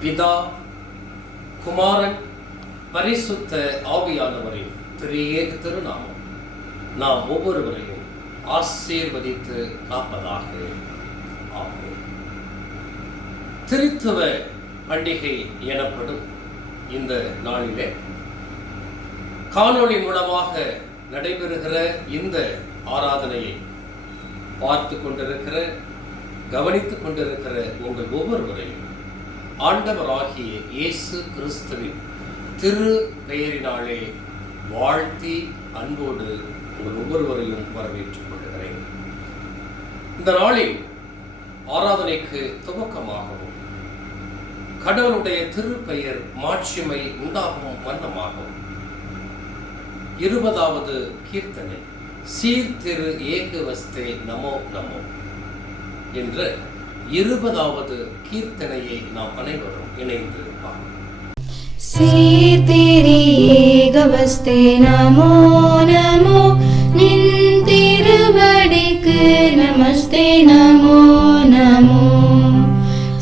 பிதா, குமாரன், பரிசுத்த ஆவியானவரின் திரியேக திருநாமம் நாம் ஒவ்வொருவரையும் ஆசீர்வதித்து காப்பதாக. ஆமென். திருத்துவ பண்டிகை எனப்படும் இந்த நாளிலே காணொளி மூலமாக நடைபெறுகிற இந்த ஆராதனையை பார்த்து கொண்டிருக்கிற, கவனித்துக் கொண்டிருக்கிற உங்கள் ஒவ்வொருவரையும் ஆண்டவராகிய இயேசு கிறிஸ்துவின் திரு பெயரினாலே வாழ்த்தி அன்போடு உங்கள் ஒவ்வொருவரையும் வரவேற்றுக் கொள்கிறேன். இந்த நாளில் ஆராதனைக்கு துவக்கமாகவும் கடவுளுடைய திருப்பெயர் மாட்சிமை உண்டாகும் வண்ணமாகவும் 20வது கீர்த்தனை சீர்திரு ஏகவஸ்தே நமோ நமோ என்ற 20வது கீர்த்தனையை நாம் அனைவரும் இணைந்து பாடுவோம். சீர்திரு ஏகவஸ்தே நமோ நமோ, நின் திருவடிக்கு நமஸ்தே நமோ நமோ.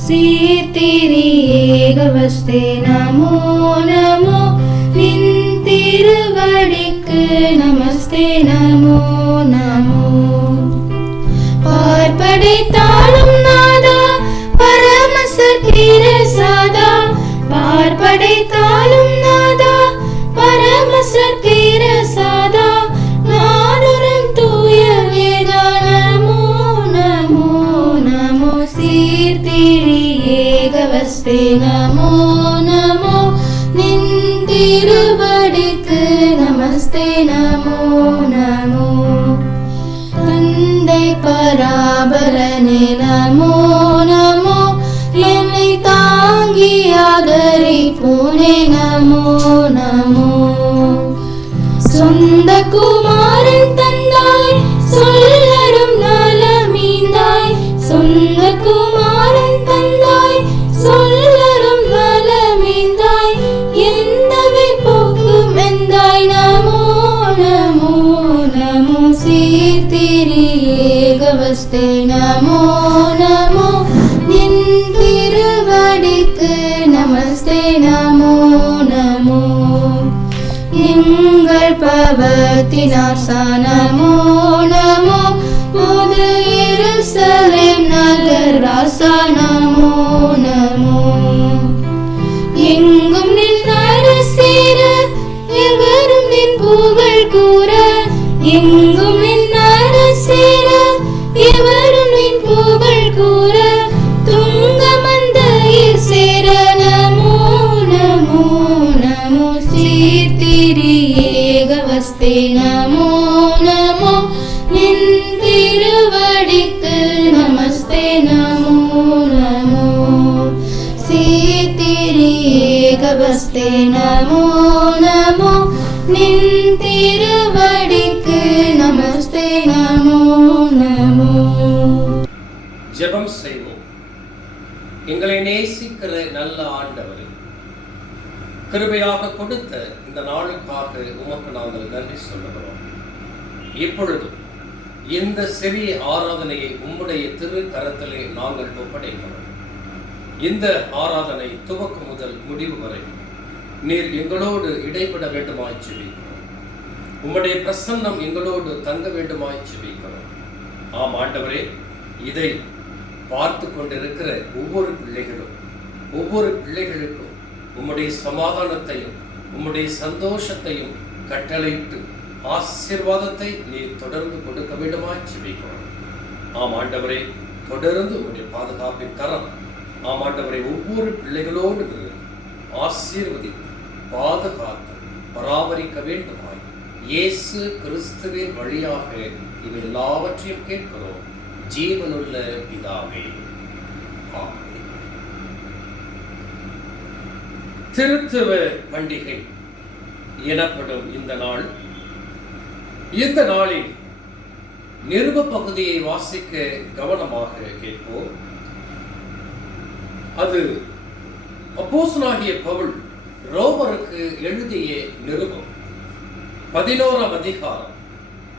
சீர்திரு ஏகவஸ்தே நமோ நமோ, நின் திருவடிக்கு நமஸ்தே நமோ நமோ. பார்ப்படைத்தாலும் நாதா பரமசத்திர சாதா, பார்ப்படைத்தாலும் நாதா பரமசத்திர சாதா, நாடுரம் தூய வேதா நமோ நமோ நமோ. சீர்திரு ஏகவஸ்தே நமோ நமோ, நின் திருவடிக்கு நமஸ்தே நமோ நமோ. தந்தை பராபரனே நமோ நமோ, என்னை தாங்கி ஆதரிப்போனே நமோ நமோ. சொந்த குமாரன் தந்தாய் சொல்லரும் நலமீந்தாய், சொந்த குமாரன் தந்தாய் சொல்லரும் நலமீந்தாய், எந்தவை போக்கும் எந்தாய் நமோ நமோ நமோ. சீர்திரு ஏகவஸ்தே நமோ நமோ, நின் திருவடிக்கு நமஸ்தே நமோ நமோ. எங்கள் பவத்தினாசா நமோ நமோ, புது எருசலேம் நகர் ராசா நமோ நமோ. எங்கும் நின் அரசேர எவரும் நின் புகழ் கூற, எங்கும் நின் அரசேர எவரும் நின் புகழ் கூற, துங்கமந்தையில் சேர நமோ நமோ நமோ. சீர்திரு ஏகவஸ்தே நமோ நமோ, நின் திருவடிக்கு நமஸ்தே நமோ நமோ. சீர்திரு ஏகவஸ்தே நமோ நமோ, நின் திருவடிக்கு நமஸ்தே நமோ நமோ. ஜெபம் செய்வோம். எங்களை நேசிக்கிற நல்ல ஆண்டவரே, கிருபையாக கொடுத்த இந்த நாளுக்காக உமக்கு நாங்கள் நன்றி சொல்லுகிறோம். இப்பொழுதும் இந்த சிறிய ஆராதனையை உம்முடைய திரு கரத்திலே நாங்கள் ஒப்படைக்கிறோம். இந்த ஆராதனை துவக்கம் முதல் முடிவு வரை நீர் எங்களோடு இடைப்பட வேண்டுமாய் ஜெபிக்கிறோம். உம்முடைய பிரசன்னம் எங்களோடு தங்க வேண்டுமாய் ஜெபிக்கிறோம். ஆம் ஆண்டவரே, இதை பார்த்து கொண்டிருக்கிற ஒவ்வொரு பிள்ளைகளுக்கும் உம்முடைய சமாதானத்தையும் உம்முடைய சந்தோஷத்தையும் கட்டளையிட்டு ஆசீர்வாதத்தை நீர் தொடர்ந்து கொடுக்க வேண்டுமாய் ஜெபிக்கிறோம். ஆம் ஆண்டவரே, தொடர்ந்து உம்முடைய பாதுகாப்பின் கரம் ஆம் ஆண்டவரை ஒவ்வொரு பிள்ளைகளோடு ஆசீர்வதித்து பாதுகாத்து பராமரிக்க வேண்டுமாய் இயேசு கிறிஸ்துவின் வழியாக இவை எல்லாவற்றையும் கேட்கிறோம் ஜீவனுள்ள பிதாவே. ஆமென். திருத்துவ பண்டிகை எனப்படும் இந்த நாளில் நிருப பகுதியை வாசிக்க கவனமாக கேட்போம். அது அப்போஸ்தலனாகிய பவுல் ரோமருக்கு எழுதிய நிருபம் 11ஆம் அதிகாரம்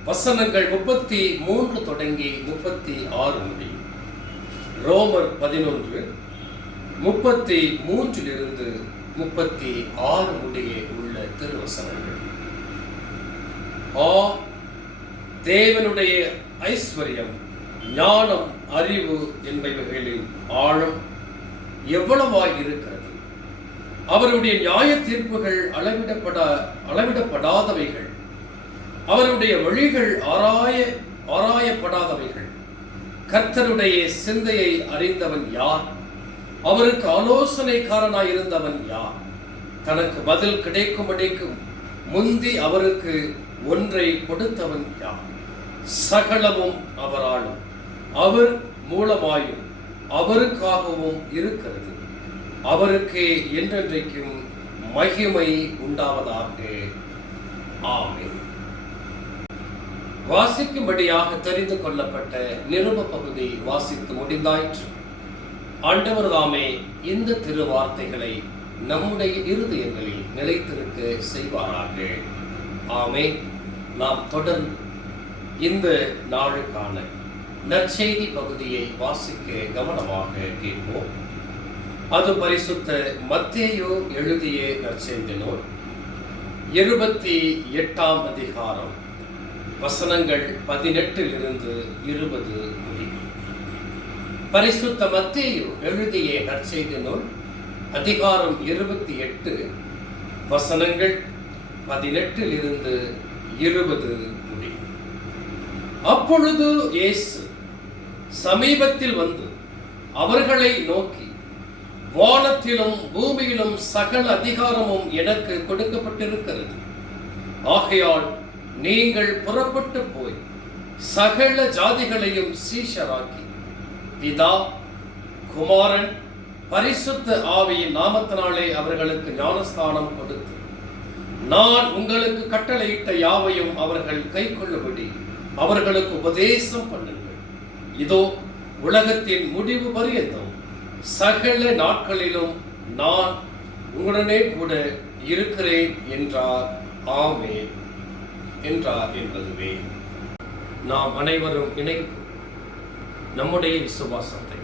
வசனங்கள் 33 தொடங்கி 36 முடியும். ரோமர் 11 33 36 முடிய உள்ள திருவசனங்கள். தேவனுடைய ஐஸ்வர்யம், ஞானம், அறிவு என்பவைகளின் ஆழம் எவ்வளவாய் இருக்கிறது! அவருடைய நியாய தீர்ப்புகள் அளவிடப்படாதவைகள், அவருடைய வழிகள் ஆராயப்படாதவைகள். கர்த்தருடைய சிந்தையை அறிந்தவன் யார்? அவருக்கு ஆலோசனைக்காரனாய் இருந்தவன் யார்? தனக்கு பதில் கிடைக்கும்படிக்கும் முந்தி அவருக்கு ஒன்றை கொடுத்தவன் யார்? சகலமும் அவராலும், அவர் மூலமாயும், அவருக்காகவும் இருக்கிறது. அவருக்கே என்றென்றைக்கும் மகிமை உண்டாவதாக. ஆமென். வாசிக்கும்படியாக தெரிந்து கொள்ளப்பட்ட நிருப பகுதி வாசித்து முடிந்தாயிற்று. ஆண்டவர் தாமே இந்த திருவார்த்தைகளை நம்முடைய இருதயங்களில் நிலைத்திருக்க செய்வாராக. ஆமென். நாம் தொடர்ந்து இந்த நாளுக்கான நற்செய்தி பகுதியை வாசிக்க கவனமாக கேட்போம். அது பரிசுத்த மத்தேயு எழுதிய நற்செய்தி நூல் 28ஆம் அதிகாரம் வசனங்கள் 18 20 முடியும். பரிசுத்த மத்தேயு எழுதிய நற்செய்தி நூல் அதிகாரம் 28 வசனங்கள் 18 20 முடியும். அப்பொழுது இயேசு சமீபத்தில் வந்து அவர்களை நோக்கி, வானத்திலும் பூமியிலும் சகல அதிகாரமும் எனக்கு கொடுக்கப்பட்டிருக்கிறது. ஆகையால் நீங்கள் புறப்பட்டு போய் சகல ஜாதிகளையும் சீஷராக்கி, பிதா, குமாரன், பரிசுத்த ஆவியின் நாமத்தினாலே அவர்களுக்கு ஞானஸ்தானம் கொடுத்து, நான் உங்களுக்கு கட்டளையிட்ட யாவையும் அவர்கள் கைக்கொள்ளும்படி அவர்களுக்கு உபதேசம் பண்ணுங்கள். இதோ உலகத்தின் முடிவு பரியந்தம் சகல நாட்களிலும் நான் உங்களுடனே கூட இருக்கிறேன் என்றார். ஆமென் என்றார் என்பதுவே. நாம் அனைவரும் இணைந்து நம்முடைய விசுவாசத்தை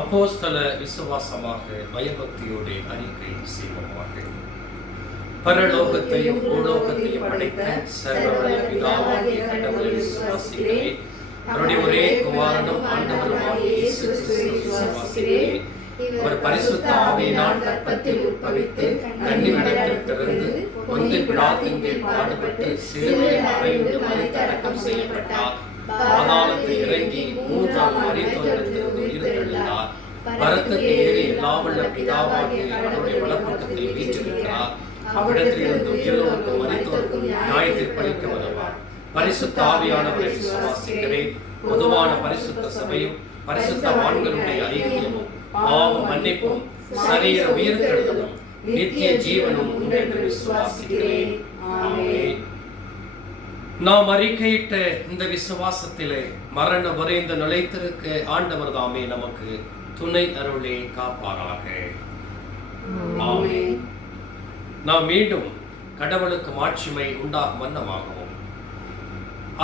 அப்போஸ்தல விசுவாசமாக பயபக்தியோடு அறிக்கை செய்வோமாக. பரலோகத்தையும் பூலோகத்தையும் படைத்த சர்வவல்ல பிதாவாகிய கடவுளை விசுவாசிக்கிறேன். அவருடைய ஒரே குமாரனும் ஆண்டவருமாகிய இயேசு கிறிஸ்துவை விசுவாசிக்கிறேன். அவர் பரிசுத்த ஆவியினால் கர்ப்பத்தில் உட்பவித்து கன்னிமரிடத்தில் பிறந்து பொந்து பிலாத்தின் கீழ் பாடுபட்டு சிலுவையில் அறையுண்டு மரித்து அடக்கம் செய்யப்பட்டார். பாதாளத்தில் இறங்கி 3ஆம் நாள் மரித்தோரிடத்திலிருந்து உயிர்த்தெழுந்தார். பரத்துக்கு ஏறி எல்லாவல்ல பிதாவாகிய அவருடைய வலப்பக்கத்தில் வீற்றிருக்கிறார். அவ்விடத்திலிருந்து உயிரோருக்கும் மரித்தோருக்கும் நியாய தீர்ப்பளிக்க வருவார். பரிசுத்த ஆவியானவரை விசுவாசிக்கிறேன். பொதுவான பரிசுத்த சபையும் பரிசுத்தவான்களுடைய ஐக்கியமும் பாவ மன்னிப்பும் சரீர உயிர்த்தெழுதலும் நித்திய ஜீவனும் உண்டென்று விசுவாசிக்கிறேன். ஆமென். நாம் அறிக்கையிட்ட இந்த விசுவாசத்திலே மரண வரைந்து நிலைத்திருக்க ஆண்டவர் தாமே நமக்கு துணை அருளே காப்பாராக. ஆமென். நாம் மீண்டும் கடவுளுக்கு மாட்சிமை உண்டாகும் வண்ணமாகவும்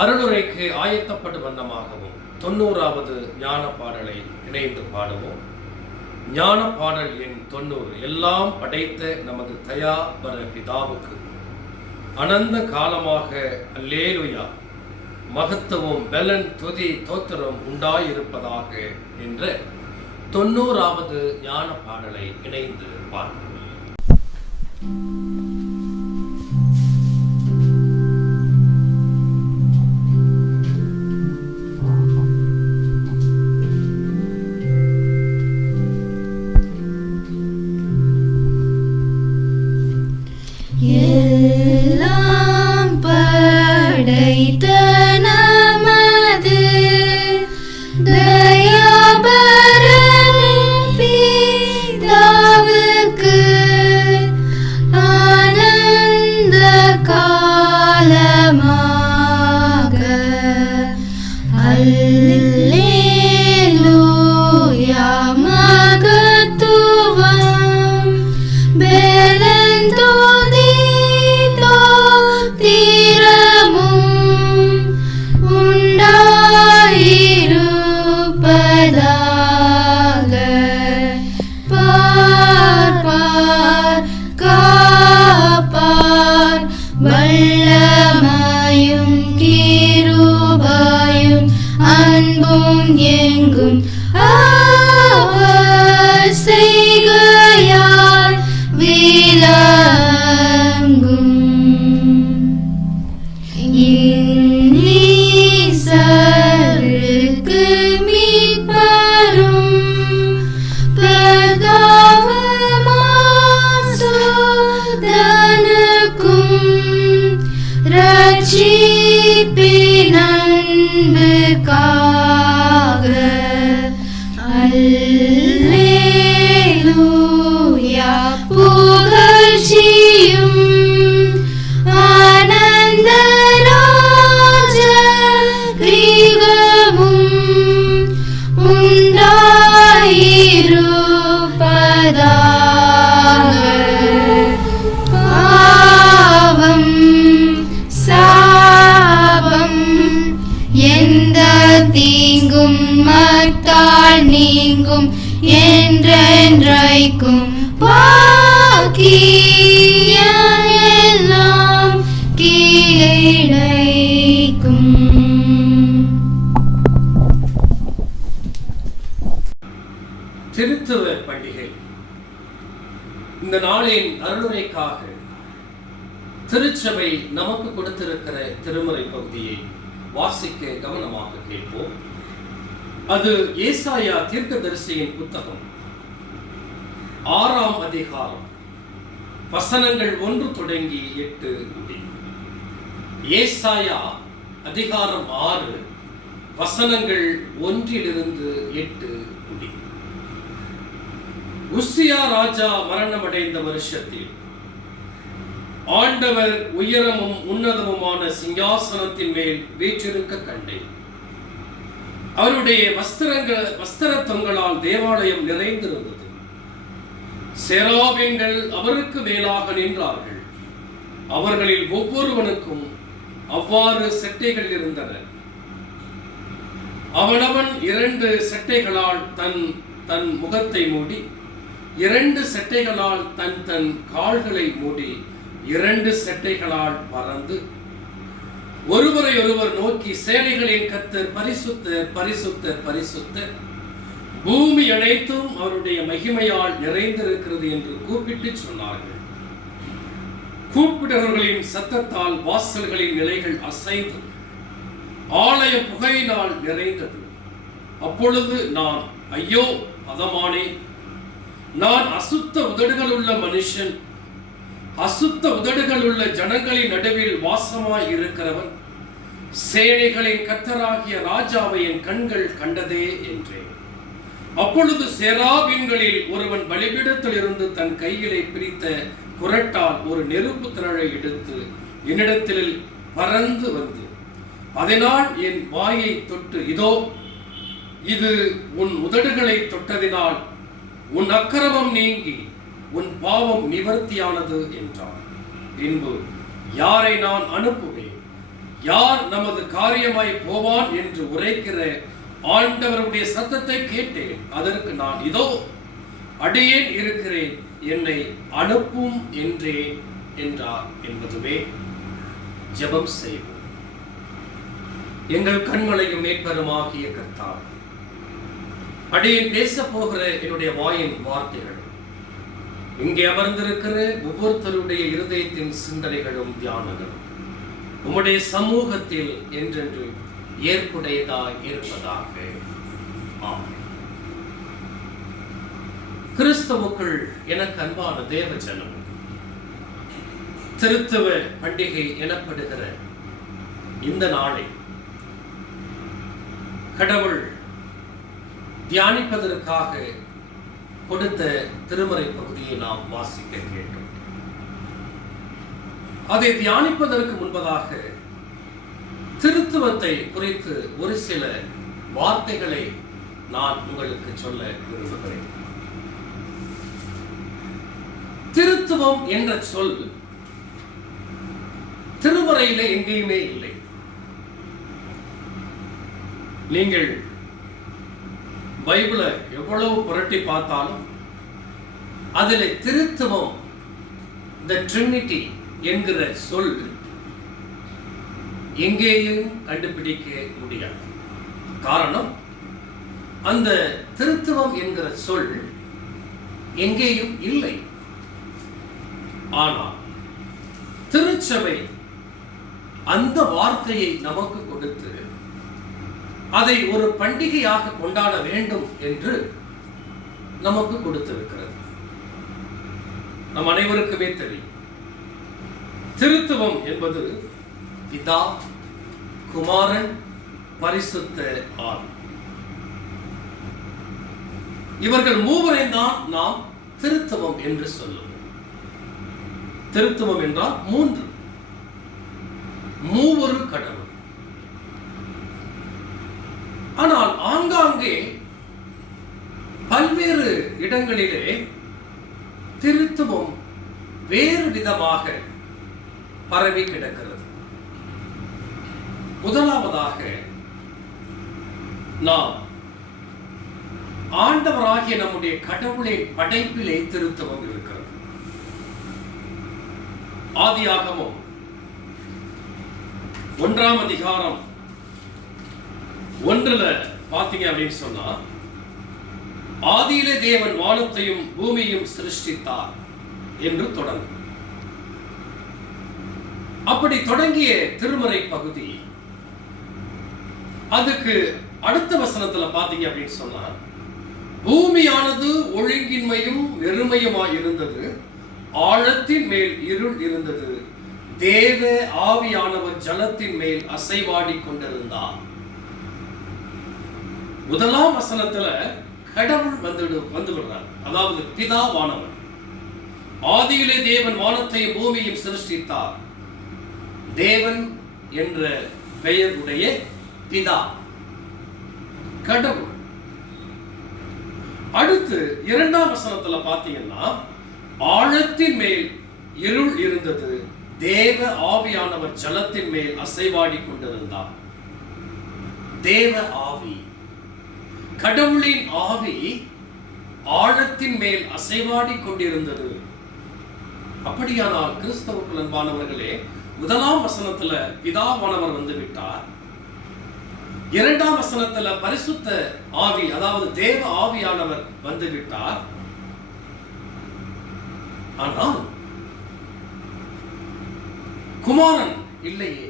அருளுரைக்கு ஆயத்தப்படும் வண்ணமாகவும் 90வது ஞான பாடலை இணைந்து பாடுவோம். ஞான பாடல் எண் 90. எல்லாம் படைத்த நமது தயாபர பிதாவுக்கு அனந்த காலமாக அல்லேலுயா மகத்துவம் பெலன் துதி தோத்திரம் உண்டாயிருப்பதாக என்ற 90வது ஞான பாடலை இணைந்து பாடுவோம். எல்லாம் படைத்த நமது தயாபரனின் பிதாவுக்கு ஆனந்த காலமாக அல்லேலூயா மகத்துவம் பெலந்துதி தோத்திரமும் உண்டாயிருப்பதாக எங்கும் அவர் செய்கையால் விளங்கும். இன்னீசருக்கு மீட்பரும் பரதாவமாம் சுதனுக்கும் ரட்சிப்பின் அன்புக்காக அல்லேலூயா புகழ்ச்சியும் ஆனந்த ராஜ கிரீகமும் உண்டாயிருப்பதாக. பாவம் சாபம் எந்த தீங்கும் மத்தால் நீங்கும் என்றென்றைக்கும் பாக்கியம் எல்லாம் கிடைக்கும். திருத்துவ பண்டிகை இந்த நாளின் அருளுரைக்காக திருச்சபை நமக்கு கொடுத்திருக்கிற திருமறை பகுதியை வாசிக்க கவனமாக கேட்போம். அது ஏசாயா தீர்க்கதரிசியின் புத்தகம் 6ஆம் அதிகாரம் வசனங்கள் 1 தொடங்கி 8 முடியும். ஏசாயா அதிகாரம் 6 வசனங்கள் 1 8 முடியும். உசியா ராஜா மரணமடைந்த வருஷத்தில் ஆண்டவர் உயரமும் உன்னதமுமான சிங்காசனத்தின் மேல் வீற்றிருக்க கண்டேன். அவருடைய வஸ்திர தொங்கலால் தேவாலயம் நிறைந்திருந்தது. செராபின்கள் அவருக்கு மேலாக நின்றார்கள். அவர்களில் ஒவ்வொருவனுக்கும் அவ்வாறு செட்டைகள் இருந்தன. அவனவன் 2 செட்டைகளால் தன் முகத்தை மூடி, 2 செட்டைகளால் தன் கால்களை மூடி, 2 செட்டைகளால் பறந்து ஒருவரை ஒருவர் நோக்கி, சேனைகளின் கர்த்தர் பரிசுத்தர் பரிசுத்தர் பரிசுத்தர், பூமி அனைத்தும் அவருடைய மகிமையால் நிறைந்திருக்கிறது என்று கூப்பிட்டு சொன்னார்கள். கூப்பிடுறவர்களின் சத்தத்தால் வாசல்களின் நிலைகள் அசைந்து ஆலய புகையினால் நிறைந்தது. அப்பொழுது நான், ஐயோ அதமானே, நான் அசுத்த உதடுகள் உள்ள மனுஷன், அசுத்த உதடுகள் உள்ள ஜனங்களின் நடுவில் வாசமாய் இருக்கிறவன், சேனைகளின் கர்த்தராகிய ராஜாவை என் கண்கள் கண்டதே என்றேன். அப்பொழுது சேராபீன்களில் ஒருவன் பலிபீடத்தில் இருந்து தன் கையிலே பிரித்த குரட்டால் ஒரு நெருப்பு திரளை எடுத்து என்னிடத்தில் பறந்து வந்து அதனால் என் வாயை தொட்டு, இதோ இது உன் உதடுகளை தொட்டதினால் உன் அக்கிரமம் நீங்கி உன் பாவம் நிவர்த்தியானது என்றார். பின்பு, யாரை நான் அனுப்புவேன், யார் நமது காரியமாய் போவான் என்று உரைக்கிற ஆண்டவருடைய சத்தத்தை கேட்டேன். அதற்கு நான், இதோ அடியேன் இருக்கிறேன், என்னை அனுப்பும் என்றேன் என்றார் என்பதுவே. ஜெபம் செய்வோம். எங்கள் கண்மலையும் மேற்பெருமாகிய கர்த்தாவே, அடியேன் பேச போகிற என்னுடைய வாயின் வார்த்தைகள் இங்கே அமர்ந்திருக்கிற ஒவ்வொருத்தருடைய இருதயத்தின் சிந்தனைகளும் தியானங்களும் உம்முடைய சமூகத்தில் என்றென்று ஏற்புடையதாய் இருப்பதாக. ஆமென். கிறிஸ்துவுக்குள் எனக்கு அன்பான தேவ ஜனம், திருத்துவ பண்டிகை எனப்படுகிற இந்த நாளை கடவுள் தியானிப்பதற்காக கொடுத்த திருமறை பகுதியை நாம் வாசிக்க கேட்டோம். அதை தியானிப்பதற்கு முன்பதாக திருத்துவத்தை குறித்து ஒரு சில வார்த்தைகளை நான் உங்களுக்கு சொல்ல விரும்புகிறேன். திருத்துவம் என்ற சொல் திருமறையிலே எங்கேயுமே இல்லை. நீங்கள் பைபிளை எவ்வளவு புரட்டி பார்த்தாலும் அதில் திருத்துவம், தி ட்ரினிட்டி என்கிற சொல் எங்கேயும் கண்டுபிடிக்க முடியாது. காரணம், அந்த திருத்துவம் என்கிற சொல் எங்கேயும் இல்லை. ஆனால் திருச்சபை அந்த வார்த்தையை நமக்கு கொடுத்து அதை ஒரு பண்டிகையாக கொண்டாட வேண்டும் என்று நமக்கு கொடுத்திருக்கிறது. நம் அனைவருக்குமே தெரியும், திருத்துவம் என்பது பிதா, குமாரன், பரிசுத்த ஆவி, இவர்கள் மூவரை தான் நாம் திருத்துவம் என்று சொல்லுவோம். திருத்துவம் என்றால் மூன்று, மூவொரு கடவுள். ஆனால் ஆங்காங்கே பல்வேறு இடங்களிலே திருத்துவம் வேறு விதமாக பரவி கிடக்கிறது. முதலாவதாக நாம் ஆண்டவராகிய நம்முடைய கடவுளின் படைப்பிலே திருத்துவம் இருக்கிறது. ஆதியாகமம் 1ஆம் அதிகாரம் 1ல பாத்தீங்க அப்படின்னு சொன்னா, ஆதியிலே தேவன் வானத்தையும் பூமியையும் சிருஷ்டித்தார் என்று தொடங்கும். அப்படி தொடங்கிய திருமறை பகுதி அதுக்கு அடுத்த வசனத்துல பாத்தீங்க அப்படின்னு சொன்னா, பூமியானது ஒழுங்கின்மையும் வெறுமையுமாய் இருந்தது, ஆழத்தின் மேல் இருள் இருந்தது, தேவ ஆவியானவர் ஜலத்தின் மேல் அசைவாடி கொண்டிருந்தார். முதலாம் வசனத்துல கடவுள் வந்து விடுறார். அதாவது பிதாவானவர். ஆதியிலே தேவன் வானத்தையும் பூமியையும் சிருஷ்டித்தார். தேவன் என்ற பெயருடைய பிதா கடவுள். அடுத்து 2ஆம் வசனத்துல பாத்தீங்கன்னா, ஆழத்தின் மேல் இருள் இருந்தது, தேவ ஆவியானவர் ஜலத்தின் மேல் அசைவாடி கொண்டிருந்தார். தேவ ஆவி, கடவுளின் ஆவி ஆழத்தின் மேல் அசைவாடி கொண்டிருந்தது. அப்படியானால் கிறிஸ்தவுக்குள் அன்பானவர்களே, முதலாம் வசனத்துல பிதாவானவர் வந்து விட்டார். 2ஆம் வசனத்துல பரிசுத்த ஆவி, அதாவது தேவ ஆவியானவர் வந்து விட்டார். ஆனால் குமாரன் இல்லையே.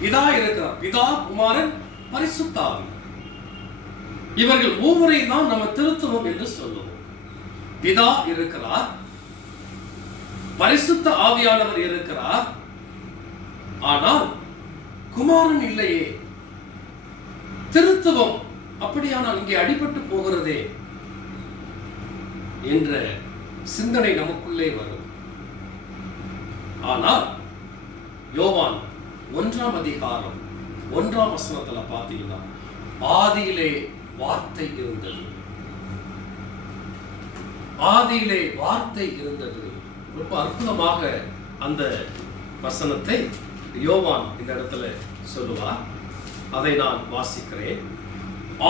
பிதா இருக்கிறார், பிதா, குமாரன், பரிசுத்த ஆவி. இவர்கள் மூவரை தான் நம்ம திருத்துவம் என்று சொல்லுவோம். பிதா இருக்கிறார், பரிசுத்த ஆவியானவர் இருக்கிறார், ஆனால் குமாரன் இல்லையே. திருத்துவம் அப்படியானால் இங்கே அடிபட்டு போகிறதே என்ற சிந்தனை நமக்குள்ளே வரும். ஆனால் யோவான் 1ஆம் அதிகாரம் 1ஆம் வசனத்துல பாத்தீங்கன்னா, ஆதியிலே வார்த்தை இருந்தது, ஆதியிலே வார்த்தை இருந்தது. ரொம்ப அற்புதமாக அந்த வசனத்தை யோவான் இந்த இடத்துல சொல்லுவார். அதை நான் வாசிக்கிறேன்.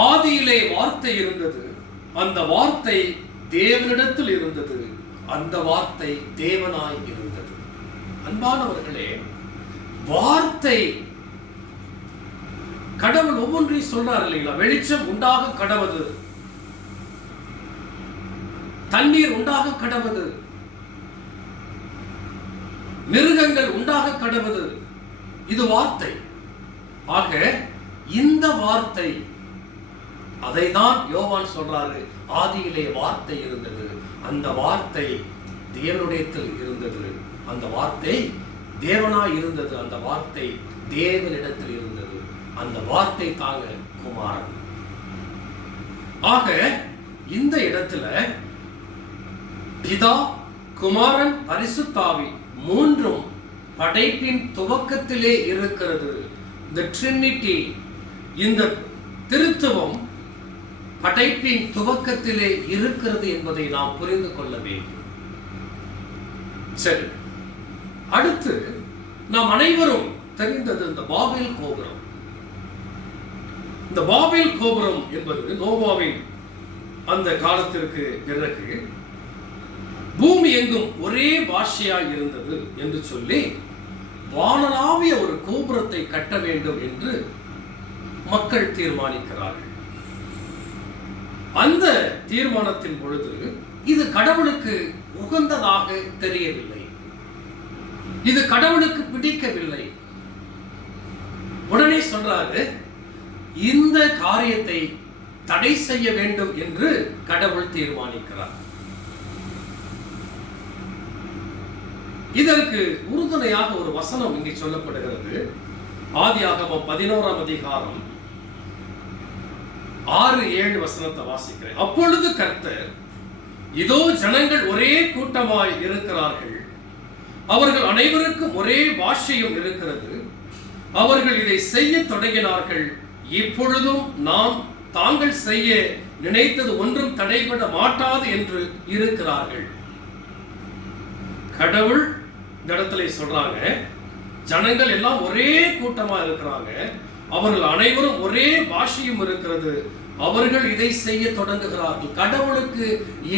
ஆதியிலே வார்த்தை இருந்தது, அந்த வார்த்தை தேவனிடத்தில் இருந்தது, அந்த வார்த்தை தேவனாய் இருந்தது. அன்பானவர்களே, வார்த்தை கடவுள் ஒவ்வொன்றையும் சொல்றார் இல்லைங்களா? வெளிச்சம் உண்டாக கடவது, தண்ணீர் உண்டாக கடவது, மிருகங்கள் உண்டாக கடவது. இது வார்த்தை. ஆக இந்த வார்த்தை, அதை தான் யோவான் சொல்றாரு, ஆதியிலே வார்த்தை இருந்தது, அந்த வார்த்தை தேவனுடையத்தில் இருந்தது, அந்த வார்த்தை தேவனாய் இருந்தது, அந்த வார்த்தை தேவனிடத்தில் இருந்தது, அந்த வார்த்தை தாங்க குமாரன். ஆக இந்த இடத்துல பிதா, குமாரன், பரிசுத்த ஆவி மூன்றும் படைப்பின் துவக்கத்திலே இருக்கிறது. The Trinity, இந்த திருத்துவம் படைப்பின் துவக்கத்திலே இருக்கிறது என்பதை நாம் புரிந்து கொள்ள வேண்டும். சரி, அடுத்து நாம் அனைவரும் தெரிந்தது இந்த பாபேல் கோபுரம். இந்த பாபேல் கோபுரம் என்பது நோவாவின் அந்த காலத்திற்கு பிறகு பூமி எங்கும் ஒரே பாஷையாய் இருந்தது என்று சொல்லி வானளாவிய ஒரு கோபுரத்தை கட்ட வேண்டும் என்று மக்கள் தீர்மானிக்கிறார்கள். அந்த தீர்மானத்தின் பொழுது இது கடவுளுக்கு உகந்ததாக தெரியவில்லை, இது கடவுளுக்கு பிடிக்கவில்லை. உடனே சொல்றாரு, இந்த காரியத்தை தடை செய்ய வேண்டும் என்று கடவுள் தீர்மானிக்கிறார். இதற்கு உறுதுணையாக ஒரு வசனம் இங்கே சொல்லப்படுகிறது. ஆதியாகமம் 11ஆம் அதிகாரம் 6-7 வசனத்தை வாசிக்கிறேன். அப்பொழுது கர்த்தர், இதோ ஜனங்கள் ஒரே கூட்டமாய் இருக்கிறார்கள், அவர்கள் அனைவருக்கும் ஒரே பாஷையும் இருக்கிறது, அவர்கள் இதை செய்ய தொடங்கினார்கள், இப்பொழுதும் நாம் தாங்கள் செய்ய நினைத்தது ஒன்றும் தடைபட மாட்டாது என்று இருக்கிறார்கள். கடவுள் இந்த இடத்துல சொல்றாங்க, ஜனங்கள் எல்லாம் ஒரே கூட்டமா இருக்கிறாங்க, அவர்கள் அனைவரும் ஒரே பாஷையும் இருக்கிறது, அவர்கள் இதை செய்ய தொடங்குகிறார்கள். கடவுளுக்கு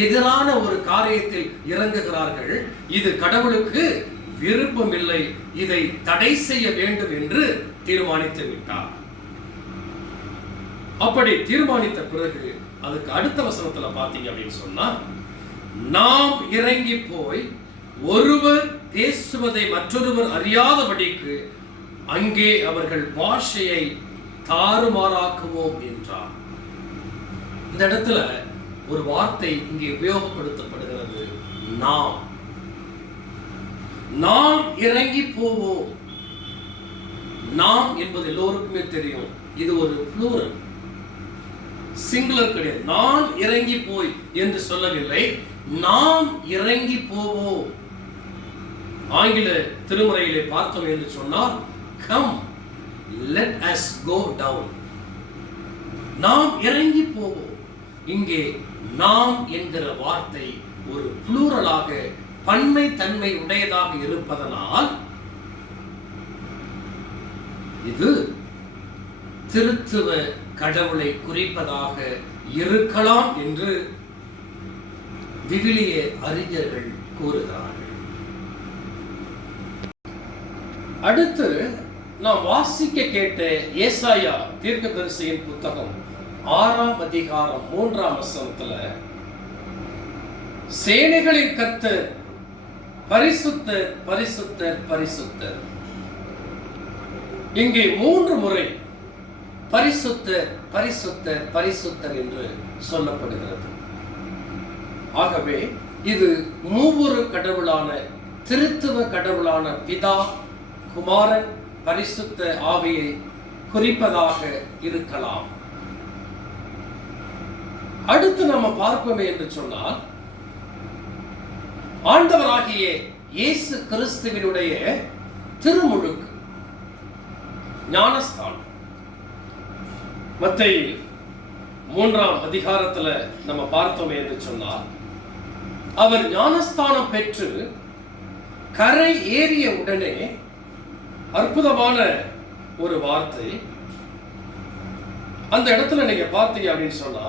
எதிரான ஒரு காரியத்தில் இறங்குகிறார்கள். இது கடவுளுக்கு விருப்பம் இல்லை, இதை தடை செய்ய வேண்டும் என்று தீர்மானித்து விட்டார். அப்படி தீர்மானித்த பிறகு அதுக்கு அடுத்த வசனத்துல பாத்தீங்க அப்படின்னு சொன்னா, நாம் இறங்கி போய் ஒருவர் பேசுவதை மற்றொருவர் அறியாதபடிக்கு அங்கே அவர்கள் பாஷையை தாறுமாறாக்குவோம் என்றார். இந்த இடத்துல ஒரு வார்த்தை இங்கே உபயோகப்படுத்தப்படுகிறது, நாம். நாம் இறங்கி போவோம். நாம் என்பது எல்லோருக்குமே தெரியும், இது ஒரு ப்ளூரல், சிங்குலர் கிடையாது. நான் இறங்கி போய் என்று சொல்லவில்லை, நாம் இறங்கி போவோம். ஆங்கில திருமுறையிலே பார்த்தோம் என்று சொன்னால், come let us go down. நாம் இறங்கி போவோம். இங்கே நாம் என்கிற வார்த்தை ஒரு ப்ளூரலாக பன்மை தன்மை உடையதாக இருப்பதனால் இது திருத்துவ கடவுளை குறிப்பதாக இருக்கலாம் என்று விவிலிய அறிஞர்கள் கூறுகிறார்கள். அடுத்து நாம் வாசிக்க கேட்ட ஏசாயா தீர்க்கதரிசியின் புத்தகம் 6ஆம் அதிகாரம் 3ஆம் வசனத்துல, சேனைகளின் கர்த்தர் பரிசுத்தர் பரிசுத்தர் பரிசுத்தர். இங்கே 3 முறை பரிசுத்தர் பரிசுத்தர் பரிசுத்தர் என்று சொல்லப்படுகிறது. ஆகவே இது மூவொரு கடவுளான திருத்துவ கடவுளான பிதா, குமாரன், பரிசுத்த ஆவியை குறிப்பதாக இருக்கலாம். அடுத்து நம்ம பார்ப்போமே என்று சொன்னால், ஆண்டவராகிய இயேசு கிறிஸ்துவினுடைய திருமுழுக்கு, ஞானஸ்தானம். மத்தேயு 3ஆம் அதிகாரத்துல நம்ம பார்த்தோமே என்று சொன்னால், அவர் ஞானஸ்தானம் பெற்று கரை ஏறிய உடனே அற்புதமான ஒரு வார்த்தை அந்த இடத்துல நீங்க பார்த்தீங்க அப்படின்னு சொன்னா,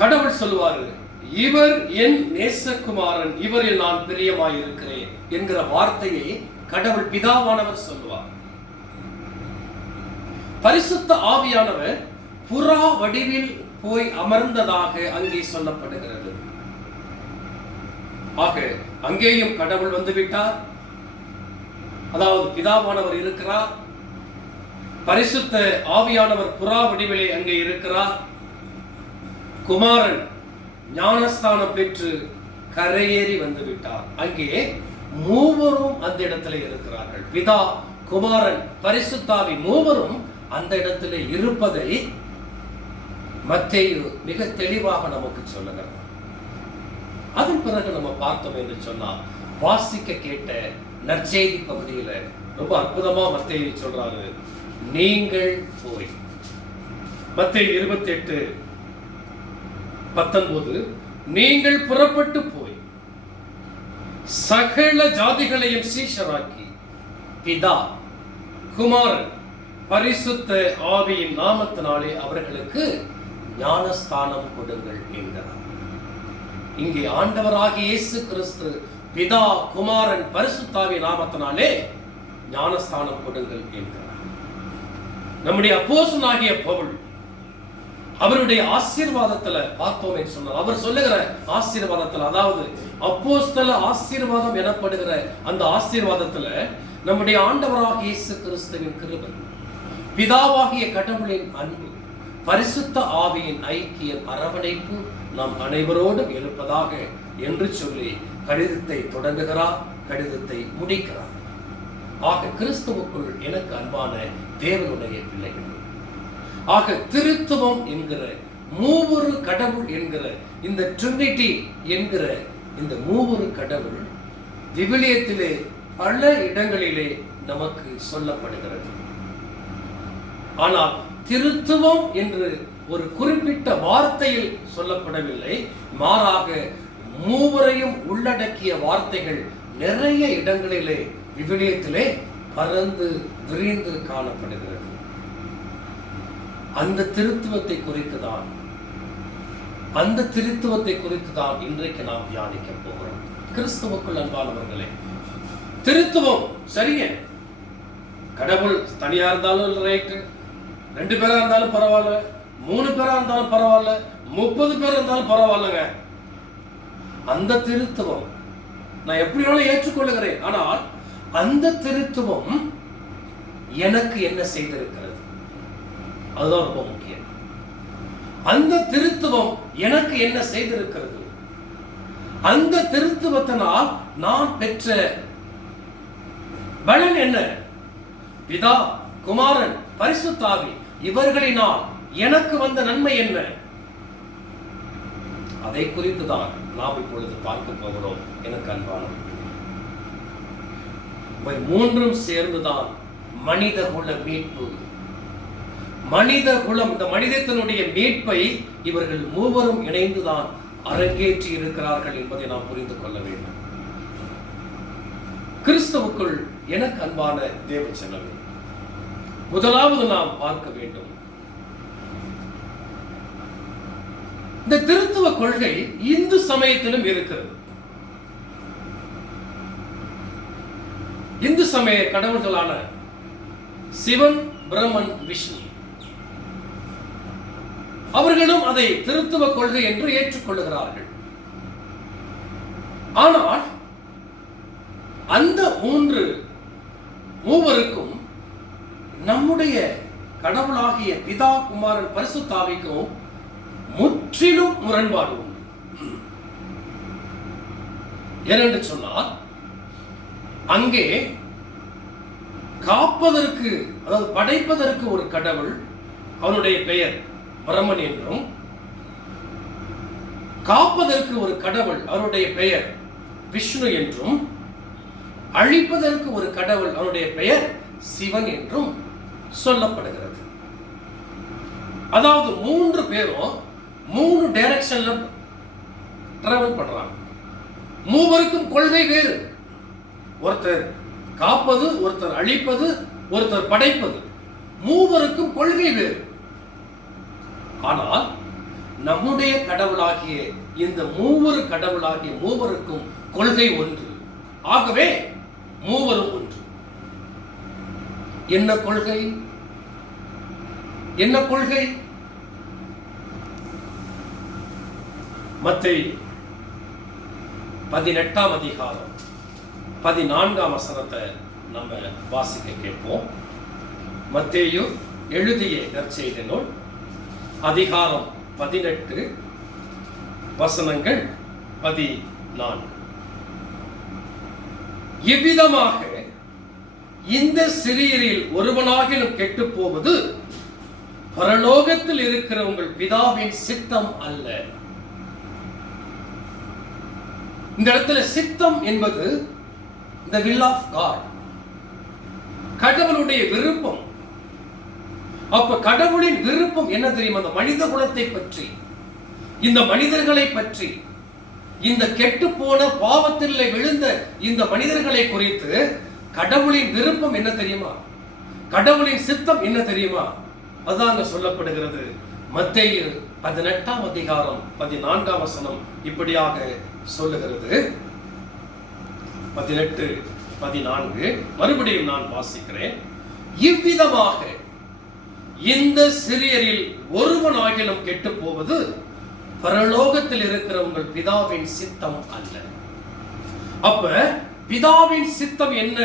கடவுள் சொல்லுவாரு, இவர் என் நேசகுமாரன், இவரில் நான் பிரியமாயிருக்கிறேன் என்கிற வார்த்தையை கடவுள் பிதாவானவர் சொல்லுவார். பரிசுத்த ஆவியானவர் புறா வடிவில் போய் அமர்ந்ததாக அங்கே சொல்லப்படுகிறது. ஆக அங்கேயும் கடவுள் வந்து விட்டார். அதாவது பிதாவானவர் இருக்கிறார், பரிசுத்த ஆவியானவர் புறா வடிவிலே அங்கே இருக்கிறார், குமாரன் ஞானஸ்தானம் பெற்று கரையேறி வந்து விட்டார். அங்கே மூவரும் அந்த இடத்துல இருக்கிறார்கள். பிதா, குமாரன், பரிசுத்தாவி மூவரும் அந்த இடத்துல இருப்பதை மத்தேயு மிக தெளிவாக நமக்கு சொல்லுகிறார். அதன் பிறகு நம்ம பார்த்தோம் என்று சொன்னால், வாசிக்க கேட்ட நற்செய்தி பகுதியில ரொம்ப அற்புதமா மத்தேயு சொல்றாரு, நீங்கள் போய். மத்தேயு 28:19, நீங்கள் புறப்பட்டு போய் சகல ஜாதிகளையும் சீஷராக்கி பிதா, குமாரன், பரிசுத்த ஆவியின் நாமத்தினாலே அவர்களுக்கு ஞானஸ்தானம் கொடுங்கள் என்கிறார். இங்கே ஆண்டவராகிய இயேசு கிறிஸ்து பிதா, குமாரன், பரிசுத்தாவி நாமத்தினாலே ஞானஸ்தானம் கொடுங்கள் என்கிறார். நம்முடைய அப்போஸ்தலனாகிய பவுல் அவருடைய ஆசீர்வாதத்துல பார்த்தோம் என்று சொன்னார். அவர் சொல்லுகிற ஆசீர்வாதத்துல, அதாவது அப்போஸ்தல ஆசீர்வாதம் எனப்படுகிற அந்த ஆசீர்வாதத்துல நம்முடைய ஆண்டவராகிய இயேசு கிறிஸ்துவின் கிருபை, பிதாவாகிய கடவுளின் அன்பு, பரிசுத்த ஆவியின் ஐக்கிய அரவணைப்பு நாம் அனைவரோடும் இருப்பதாக என்று சொல்லி கடிதத்தை தொடங்குகிறார், கடிதத்தை முடிக்கிறார். ஆக கிறிஸ்துவுக்குள் எனக்கு அன்பான தேவனுடைய பிள்ளைகளே, ஆக திருத்துவம் என்கிற மூவொரு கடவுள் என்கிற இந்த ட்ரினிட்டி என்கிற இந்த மூவொரு கடவுள் விவிலியத்திலே பல இடங்களிலே நமக்கு சொல்லப்படுகிறது. ஆனால் திருத்துவம் என்று ஒரு குறிப்பிட்ட வார்த்தையில் சொல்லப்படவில்லை, மாறாக மூவரையும் உள்ளடக்கிய வார்த்தைகள் நிறைய இடங்களிலே விவிலியத்திலே பறந்து விரிந்து காணப்படுகிறது. அந்த திருத்துவத்தை குறித்துதான் இன்றைக்கு நாம் தியானிக்க போகிறோம். கிறிஸ்துவுக்குள் அன்பானவர்களே, திருத்துவம் சரிங்க, கடவுள் தனியா இருந்தாலும் ரைட்டு, 2 பேரா இருந்தாலும் பரவாயில்ல, 3 பேரா இருந்தாலும் பரவாயில்ல, 30 பேர் இருந்தாலும் பரவாயில்லங்க. அந்த திருத்துவம் நான் எப்படி வேணாலும் ஏற்றுக்கொள்ளுகிறேன். ஆனால் அந்த திருத்துவம் எனக்கு என்ன செய்திருக்கிறது, அதுதான் ரொம்ப முக்கியம். அந்த திருத்துவம் எனக்கு என்ன செய்திருக்கிறது, அந்த திருத்துவத்தினால் நான் பெற்ற பலன் என்ன, பிதா, குமாரன், பரிசுத்த ஆவி இவர்களினால் எனக்கு வந்த நன்மை என்ன, அதை குறித்துதான் நாம் இப்பொழுது பார்க்க போகிறோம். எனக்கு அன்பானவர்களே, மூன்றும் சேர்ந்துதான் மனித குல மீட்பு, மனித குலம், இந்த மனிதத்தினுடைய மீட்பை இவர்கள் மூவரும் இணைந்துதான் அரங்கேற்றி இருக்கிறார்கள் என்பதை நாம் புரிந்து கொள்ள வேண்டும். கிறிஸ்துவுக்குள் எனக்கு அன்பான தேவ ஜனமே, முதலாவது நாம் பார்க்க வேண்டும், இந்த திருத்துவ கொள்கை இந்து சமயத்திலும் இருக்கிறது. இந்து சமய கடவுள்களான சிவன், பிரம்மன், விஷ்ணு அவர்களும் அதை திருத்துவ கொள்கை என்று ஏற்றுக்கொள்ளுகிறார்கள். ஆனால் அந்த மூவருக்கும் நம்முடைய கடவுளாகிய பிதா, குமாரன், பரிசுத்த ஆவிக்கும் முற்றிலும் முரண்பாடு உண்டு. ஏனென்று சொன்னால், அங்கே காப்பதற்கு, அதாவது படைப்பதற்கு ஒரு கடவுள், அவனுடைய பெயர் பிரம்மன் என்றும், காப்பதற்கு ஒரு கடவுள், அவருடைய பெயர் விஷ்ணு என்றும், அழிப்பதற்கு ஒரு கடவுள், அவருடைய பெயர் சிவன் என்றும் சொல்லப்படுகிறது. அதாவது 3 பேரும் 3 டைரக்ஷன்ல டிராவல் பண்றாங்க. மூவருக்கும் கொள்கை வேறு, ஒருத்தர் காப்பது, ஒருத்தர் அழிப்பது, ஒருத்தர் படைப்பது, மூவருக்கும் கொள்கை வேறு. ஆனால் நம்முடைய கடவுளாகிய இந்த கடவுளாகிய மூவருக்கும் கொள்கை ஒன்று. ஆகவே மூவரும் ஒன்று. என்ன கொள்கை? என்ன கொள்கை? மத்தேயு 18ஆம் அதிகாரம் 14ஆம் வசனத்தை நம்ம வாசிக்க கேட்போம். மத்தேயு எழுதிய நற்செய்தி நூல் அதிகாரம் 18 வசனங்கள் 14. இவ்விதமாக இந்த சிறியரில் ஒருவனாகிலும் கெட்டு போவது பரலோகத்தில் இருக்கிற உங்கள் பிதாவின் சித்தம் அல்ல. இந்த இடத்துல சித்தம் என்பது the will of God, கடவுளுடைய விருப்பம். அப்ப கடவுளின் விருப்பம் என்ன தெரியுமா? அந்த மனித குலத்தை பற்றி, இந்த மனிதர்களை பற்றி, இந்த கெட்டு போன பாவத்தில் விழுந்த இந்த மனிதர்களை குறித்து கடவுளின் விருப்பம் என்ன தெரியுமா? கடவுளின் சித்தம் என்ன தெரியுமா? அதான் சொல்லப்படுகிறது. மத்தேயு 18ஆம் அதிகாரம் 14ஆம் வசனம் இப்படியாக சொல்லுகிறது. 18:14 மறுபடியும் நான் வாசிக்கிறேன். இவ்விதமாக இந்த சிறியரில் ஒருவனாகிலும் கெட்டு போவது பரலோகத்தில் இருக்கிற உங்கள் பிதாவின் சித்தம் அல்ல. அப்ப பிதாவின் சித்தம் என்ன?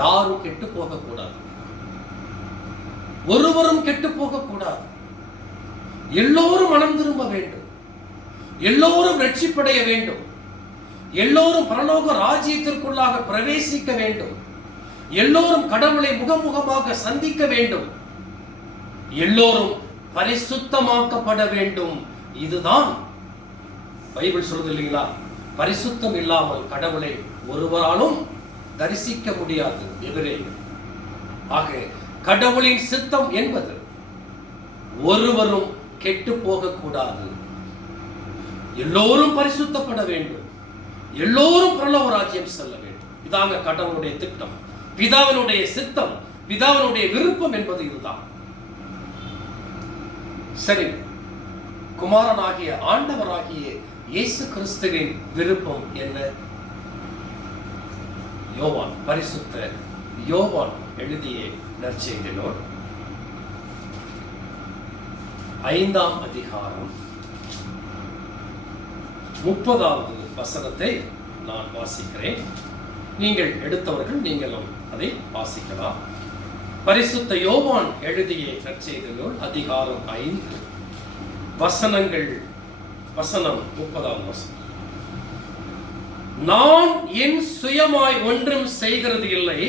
யாரும் கெட்டு போக கூடாது, ஒருவரும் கெட்டு போக கூடாது. எல்லோரும் மனம் திரும்ப வேண்டும், எல்லோரும் ரட்சிப்படைய வேண்டும், எல்லோரும் பரலோக ராஜ்யத்திற்குள்ளாக பிரவேசிக்க வேண்டும், எல்லோரும் கடவுளை முகமுகமாக சந்திக்க வேண்டும், எல்லோரும் பரிசுத்தமாக்கப்பட வேண்டும். இதுதான் பைபிள் சொல்றது இல்லைங்களா? பரிசுத்தம் இல்லாமல் கடவுளை ஒருவராலும் தரிசிக்க முடியாது. எபிரேயர். ஆக கடவுளின் சித்தம் என்பது ஒருவரும் கெட்டு போக கூடாது, எல்லோரும் பரிசுத்தப்பட வேண்டும், எல்லோரும் பரலோக ராஜ்யம் செல்ல வேண்டும். இதாங்க கடவுளுடைய திட்டம், பிதாவினுடைய சித்தம், பிதாவினுடைய விருப்பம் என்பது இதுதான். சரி, குமாரனாகிய ஆண்டவராகிய இயேசு கிறிஸ்துவின் விருப்பம் என்ன? யோவான், பரிசுத்த யோவான் எழுதிய நற்செய்தி நூல் 5ஆம் அதிகாரம் 30வது வசனத்தை நான் வாசிக்கிறேன். நீங்கள் எடுத்தவர்கள் நீங்களும் அதை வாசிக்கலாம். பரிசுத்த யோவான் எழுதிய நற்செய்தி நூல் அதிகாரம் 5 வசனம் 30வது வசனம். நான் என் சுயமாய் ஒன்றும் செய்கிறது இல்லை,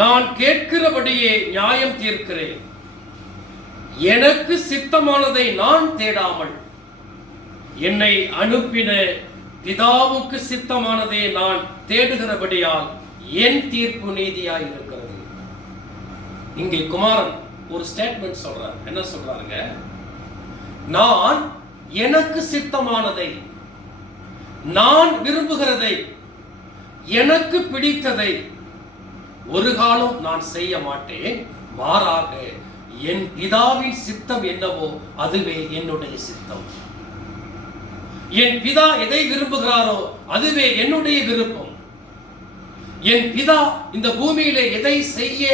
நான் கேட்கிறபடியே நியாயம் தீர்க்கிறேன். எனக்கு சித்தமானதை நான் தேடாமல் என்னை அனுப்பின பிதாவுக்கு சித்தமானதை நான் தேடுகிறபடியால் என் தீர்ப்பு நீதியாய் இருக்கிறது. இங்கே குமாரன் ஒரு ஸ்டேட்மெண்ட் சொல்றார். என்ன சொல்றாருங்க? நான் எனக்கு சித்தமானதை, நான் விரும்புகிறதை, எனக்கு பிடித்ததை ஒரு காலம் நான் செய்ய மாட்டேன். மாறாக என் பிதாவின் சித்தம் என்னவோ அதுவே என்னுடைய சித்தம். என் பிதா எதை விரும்புகிறாரோ அதுவே என்னுடைய விருப்பம். என் பிதா இந்த பூமியிலே எதை செய்ய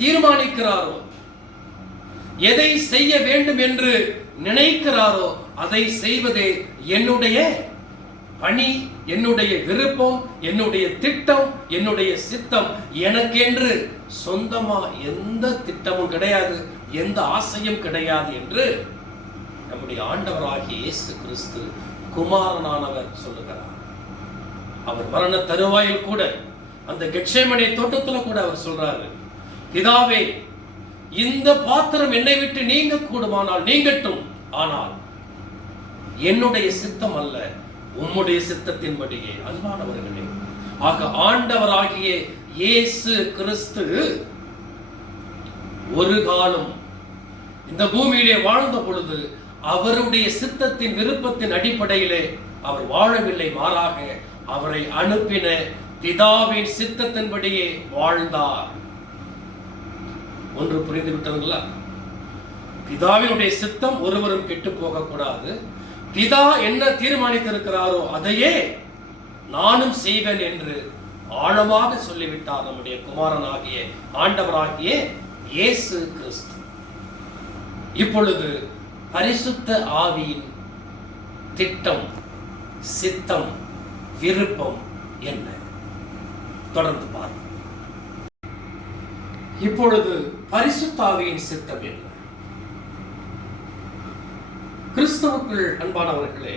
தீர்மானிக்கிறாரோ, எதை செய்ய வேண்டும் என்று நினைக்கிறாரோ அதை செய்வதே என்னுடைய பணி, என்னுடைய விருப்பம், என்னுடைய திட்டம், என்னுடைய சித்தம். எனக்கென்று சொந்தமா எந்த திட்டமும் கிடையாது, எந்த ஆசையும் கிடையாது என்று நம்முடைய ஆண்டவராகிய இயேசு கிறிஸ்து குமாரனானவர் சொல்லுகிறார். அவர் மரண தருவாயில் கூட, அந்த கெத்சேமனே தோட்டத்துல கூட அவர் சொல்றாரு, பிதாவே இந்த பாத்திரம் என்னை விட்டு நீங்க கூடுமானால் நீங்கட்டும், ஆனால் என்னுடைய சித்தம் அல்ல உம்முடைய சித்தத்தின்படியே. அன்பானவர்களே, ஆக ஆண்டவராகிய இயேசு கிறிஸ்து ஒரு காலம் இந்த பூமியிலே வாழ்ந்த பொழுது அவருடைய சித்தத்தின் விருப்பத்தின் அடிப்படையிலே அவர் வாழவில்லை. மாறாக அவரை அனுப்பின பிதாவின் சித்தத்தின்படியே வாழ்ந்தார். ஒன்று புரிந்து விட்டதுங்களா? பிதாவினுடைய சித்தம் ஒருவரும் கெட்டு போக கூடாது. பிதா என்ன தீர்மானித்திருக்கிறாரோ அதையே நானும் செய்வேன் என்று ஆழமாக சொல்லிவிட்டார் நம்முடைய குமாரனாகிய ஆண்டவராகிய இயேசு கிறிஸ்து. இப்பொழுது பரிசுத்த ஆவியின் திட்டம், சித்தம், விருப்பம் என்ன? தொடர்ந்து பாருங்கள். இப்பொழுது பரிசுத்த ஆவியின் சித்தம் என்ன? கிறிஸ்துவுக்குள் அன்பானவர்களே,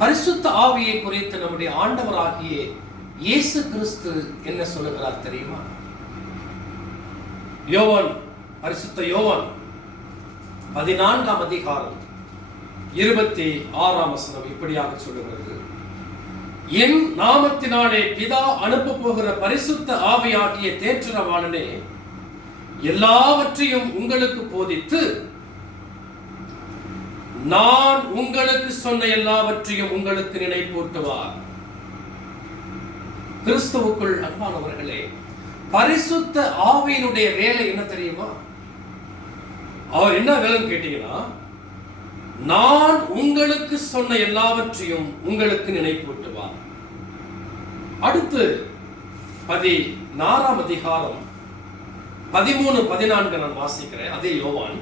பரிசுத்த ஆவியை குறித்து நம்முடைய ஆண்டவராகிய இயேசு கிறிஸ்து என்ன சொல்லுகிறார் தெரியுமா? யோவான், பரிசுத்த யோவான் 14ஆம் அதிகாரம் 26ஆம் வசனம் இப்படியாக சொல்லுகிறது, என் நாமத்தினாலே பிதா அனுப்ப போகிற பரிசுத்த ஆவியாகிய தேற்றரவாளனே எல்லாவற்றையும் உங்களுக்கு போதித்து நான் உங்களுக்கு சொன்ன எல்லாவற்றையும் உங்களுக்கு நினைப்பூட்டுவார். கிறிஸ்துவுக்குள் அன்பானவர்களே, பரிசுத்த ஆவியினுடைய வேலை என்ன தெரியுமா? அவர் என்ன வேலைன்னு கேட்டீங்கன்னா, நான் உங்களுக்கு சொன்ன எல்லாவற்றையும் உங்களுக்கு நினைப்பூட்டுவார். அடுத்து 14 அதிகாரம் 13, 14 நான் வாசிக்கிறேன். அதே யோவான்.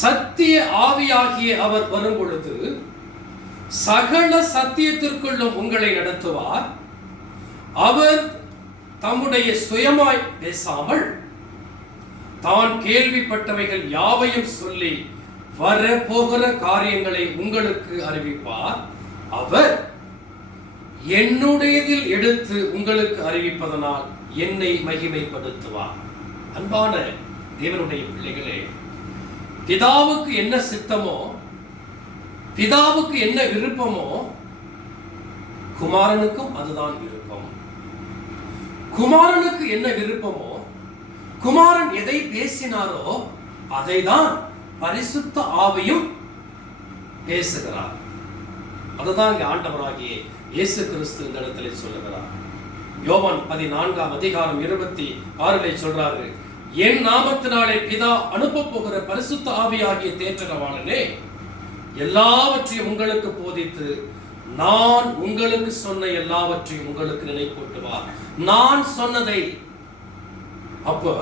சத்திய ஆவியாகிய அவர் வரும் பொழுது சகல சத்தியத்திற்குள்ளும் உங்களை நடத்துவார். அவர் தம்முடைய சுயமாய் பேசாமல் தான் கேள்விப்பட்டவைகள் யாவையும் சொல்லி வரப்போகிற காரியங்களை உங்களுக்கு அறிவிப்பார். அவர் என்னுடையதில் எடுத்து உங்களுக்கு அறிவிப்பதனால் என்னை மகிமைப்படுத்துவார். அன்பான தேவனுடைய பிள்ளைகளே, பிதாவுக்கு என்ன சித்தமோ, பிதாவுக்கு என்ன விருப்பமோ, குமாரனுக்கும் அதுதான் விருப்பம். குமாரனுக்கு என்ன விருப்பமோ, குமாரன் எதை பேசினாரோ அதை தான் பரிசுத்த ஆவியும் பேசுகிறார். அதுதான் இங்க ஆண்டவராகிய இயேசு கிறிஸ்து இந்த இடத்துல சொல்லுகிறார். யோவான் 14 அதிகாரம் 26 சொல்றாரு, என் நாமத்தினாலே பிதா அனுப்ப போகிற பரிசுத்த ஆவியாகிய தேற்றரவாளனே எல்லாவற்றையும் உங்களுக்கு போதித்து நான் உங்களுக்கு சொன்ன எல்லாவற்றையும் உங்களுக்கு நினைப்பூட்டுவார். நான் சொன்னதை. அப்போ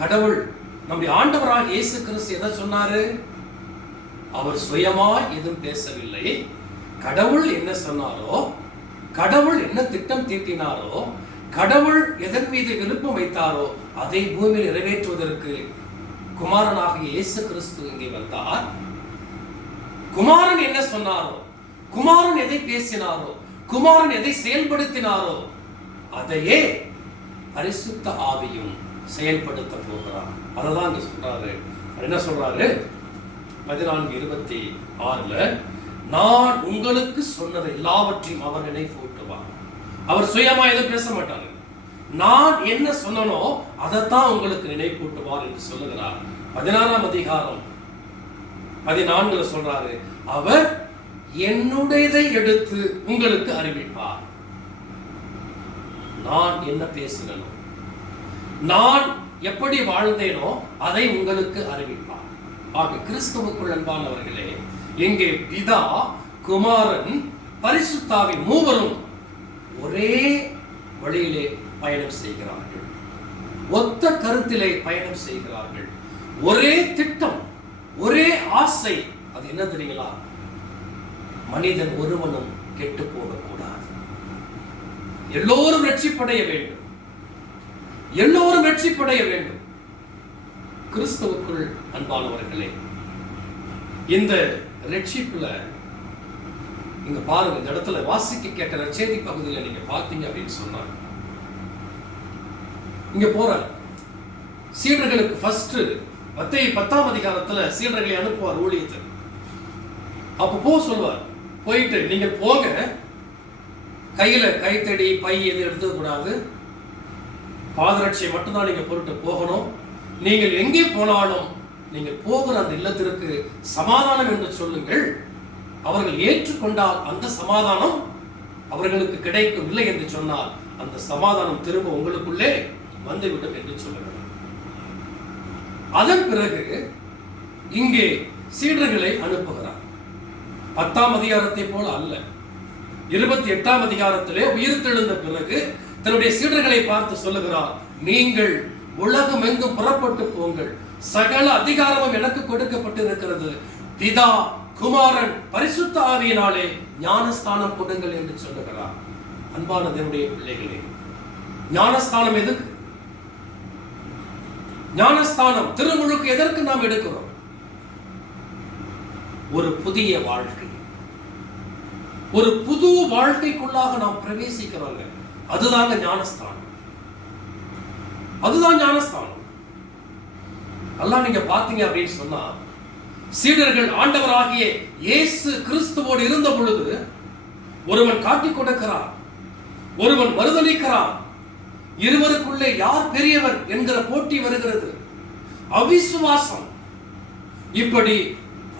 கடவுள் நம்முடைய ஆண்டவராக இயேசு கிறிஸ்து எதை சொன்னாரு? அவர் சுயமாய் எதுவும் பேசவில்லை. கடவுள் என்ன சொன்னாரோ, கடவுள் என்ன திட்டம் தீட்டினாரோ, கடவுள் எதன் மீது விருப்பம் வைத்தாரோ அதை பூமியில் நிறைவேற்றுவதற்கு குமாரனாகிய இயேசு கிறிஸ்து இங்கே வந்தார். குமாரன் என்ன சொன்னாரோ, குமாரன் எதை பேசினாரோ, குமாரன் எதை செயல்படுத்தினாரோ அதையே பரிசுத்த ஆவியும் செயல்படுத்த போகிறார். அததான் இங்க சொல்றாரு. என்ன சொல்றாரு? 14:26 நான் உங்களுக்கு சொன்னது எல்லாவற்றையும் அவர் நினைப்பூட்டுவார். அவர் சுயமா எதுவும் பேச மாட்டார். நான் என்ன சொன்னனோ அதைத்தான் உங்களுக்கு நினைப்பூட்டுவார் என்று சொல்லுகிறார். 16 அதிகாரம் 14 சொல்றாரு, அவர் என்னுடையதை எடுத்து உங்களுக்கு அறிவிப்பார். நான் என்ன பேசினோ, நான் எப்படி வாழ்ந்தேனோ அதை உங்களுக்கு அறிவிப்பார். ஆக கிறிஸ்துவுக்குள் அன்பானவர்களே, இங்கே பிதா, குமாரன், பரிசுத்தாவி மூவரும் ஒரே வழியிலே பயணம் செய்கிறார்கள். ஒத்த கருத்திலே பயணம் செய்கிறார்கள். ஒரே திட்டம், ஒரே ஆசை. அது என்ன தெரியுங்களா? மனிதன் ஒருவனும் கெட்டு போகக்கூடாது. எல்லோரும் ரட்சிப்படைய வேண்டும். எல்லோரும் ரட்சிப்படைய வேண்டும். கிறிஸ்துவுக்குள் அன்பானவர்களே, இந்த ரட்சிப்புல இங்க பாருங்க, இந்த இடத்துல வாசிக்க கேட்ட நற்செய்தி பகுதியில் நீங்க பார்த்தீங்க அப்படின்னு சொன்னா, இங்க போற சீடர்களுக்கு ஃபர்ஸ்ட் மத்தேயு 10 அதிகாரத்துல சீடர்களை அனுப்புவார் ஊழியத்தை. அப்ப போ சொல்வார். போயிட்டு நீங்க போங்க, கையில கைத்தடி பை எது எடுத்துக்க கூடாது, பாதரட்சியை மட்டும்தான் நீங்க பொருட்டு போகணும். நீங்கள் எங்கே போனாலும் நீங்கள் போகிற அந்த இல்லத்திற்கு சமாதானம் என்று சொல்லுங்கள். அவர்கள் ஏற்றுக்கொண்டால் அந்த சமாதானம் அவர்களுக்கு கிடைக்கும். இல்லை என்று சொன்னால் அந்த சமாதானம் திரும்ப உங்களுக்குள்ளே வந்துவிடும் என்று சொல்லுகிறார். அதன் பிறகு இங்கே சீடர்களை அனுப்புகிறார். 10 அதிகாரத்தை போல அல்ல, 28 அதிகாரத்திலே உயிர்த்தெழுந்த பிறகு தன்னுடைய சீடர்களை பார்த்து சொல்லுகிறார், நீங்கள் உலகம் எங்கும் புறப்பட்டு போங்கள், சகல அதிகாரமும் எனக்கு கொடுக்கப்பட்டிருக்கிறது. பிதா, குமாரன், பரிசுத்த ஆவியினாலே ஞானஸ்தானம் கொடுங்கள் என்று சொல்லுகிறார். அன்பான தேவனுடைய பிள்ளைகளே, ஞானஸ்தானம் எதுக்கு? ஞானஸ்தானம் திருமுழுக்கு எதற்கு நாம் எடுக்கிறோம்? ஒரு புதிய வாழ்க்கை, ஒரு புது வாழ்க்கைக்குள்ளாக நாம் பிரவேசிக்கிறோங்க. அதுதாங்க ஞானஸ்தானம். அதுதான் ஞானஸ்தானம். அல்லாஹ் நீங்க பாத்தீங்க அப்படின்னு சொன்னா, சீடர்கள் ஆண்டவராகிய இயேசு கிறிஸ்துவோடு இருந்த பொழுது ஒருவன் காட்டிக் கொடுக்கிறார், ஒருவன் மறுதலிக்கிறார். இருவருக்குள்ளே யார் பெரியவர் என்கிற போட்டி வருகிறது. அவிசுவாசம். இப்படி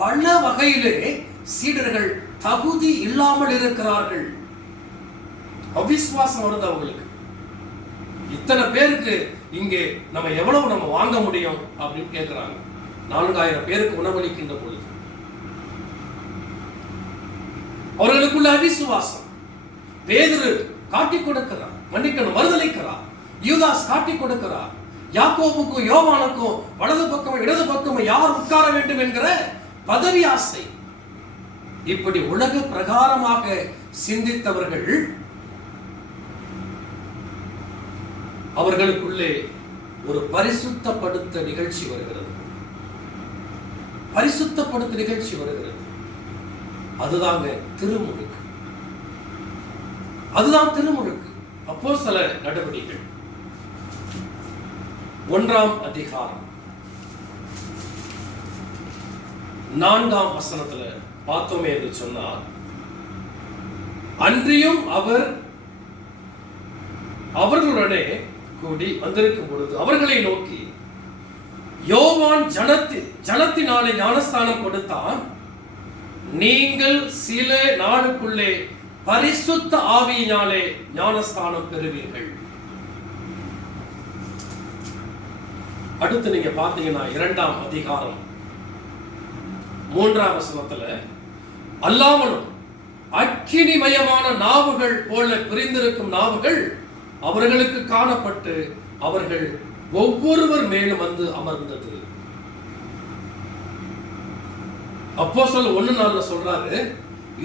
பல வகையிலே சீடர்கள் தகுதி இல்லாமல் இருக்கிறார்கள். அவிசுவாசம் வருது அவங்களுக்கு. இத்தனை பேருக்கு இங்கே நம்ம எவ்வளவு நம்ம வாங்க முடியும் அப்படின்னு கேட்கிறாங்க. 4000 பேருக்கு உணவளிக்கின்ற பொழுது அவர்களுக்குள்ள அவிசுவாசம். பேதுரு காட்டிக் கொடுக்கிறார். மன்னிக்கணும், மறுதலிக்கிறார். யூதாஸ் காட்டி கொடுக்கிறார். யாக்கோபுக்கும் யோவானுக்கும் வலது பக்கம் இடது பக்கம் யார் உட்கார வேண்டும் என்கிற பதவி ஆசை. இப்படி உலக பிரகாரமாக சிந்தித்தவர்கள், அவர்களுக்குள்ளே ஒரு பரிசுத்தப்படுத்த நிகழ்ச்சி வருகிறது. பரிசுத்தப்படுத்த நிகழ்ச்சி வருகிறது. அதுதாங்க திருமுழுக்கு. அதுதான் திருமுழுக்கு. அப்போஸ்தலர் நடவடிக்கைகள் 1ஆம் அதிகாரம் 4ஆம் வசனத்துல பார்த்தோமே என்று சொன்னார், அன்றியும் அவர்களுடனே கூடி வந்திருக்கும் பொழுது அவர்களை நோக்கி, யோவான் ஜலத்தினாலே ஞானஸ்தானம் கொடுத்தான், நீங்கள் சில நாளுக்குள்ளே பரிசுத்த ஆவியினாலே ஞானஸ்தானம் பெறுவீர்கள். அடுத்து நீங்க பார்த்தீங்கன்னா 2ஆம் அதிகாரம் 3ஆம் வசனத்துல, அல்லாமலும் அக்கினிமயமான நாவுகள் போல பிரிந்திருக்கும் நாவுகள் அவர்களுக்கு காணப்பட்டு அவர்கள் ஒவ்வொருவர் மேலும் வந்து அமர்ந்தது. அப்போஸ்தலர் 1:4 சொல்றாரு,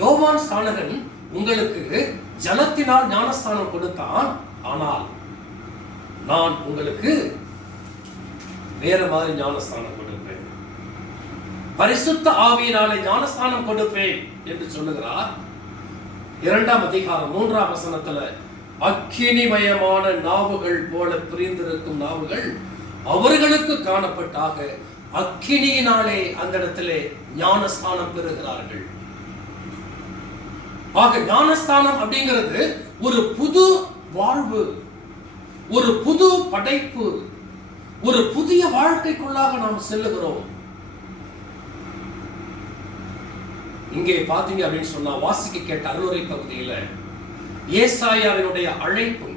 யோவான் ஸ்நானகன் உங்களுக்கு ஜலத்தினால் ஞானஸ்தானம் கொடுத்தான், ஆனால் நான் உங்களுக்கு வேற மாதிரி ஞானஸ்தானம் கொடுப்பேன், பரிசுத்த ஆவியினாலே ஞானஸ்தானம் கொடுப்பேன் என்று சொல்லுகிறார். 2ஆம் அதிகாரம் 3ஆம் வசனத்துல, அக்கினிமயமான நாவுகள் போல பிரிந்திருக்கும் நாவுகள் அவர்களுக்கு காணப்பட்டாக அக்கினியினாலே அந்த இடத்திலே ஞானஸ்தானம் பெறுகிறார்கள். ஆக ஞானஸ்தானம் அப்படிங்கிறது ஒரு புது வாழ்வு, ஒரு புது படைப்பு, ஒரு புதிய வாழ்க்கைக்குள்ளாக நாம் செல்லுகிறோம். இங்கே பாத்தீங்க அப்படின்னு சொன்னா, வாசிக்க கேட்ட அருளுரை பகுதியில ஏசாயாவினுடைய அழைப்பு,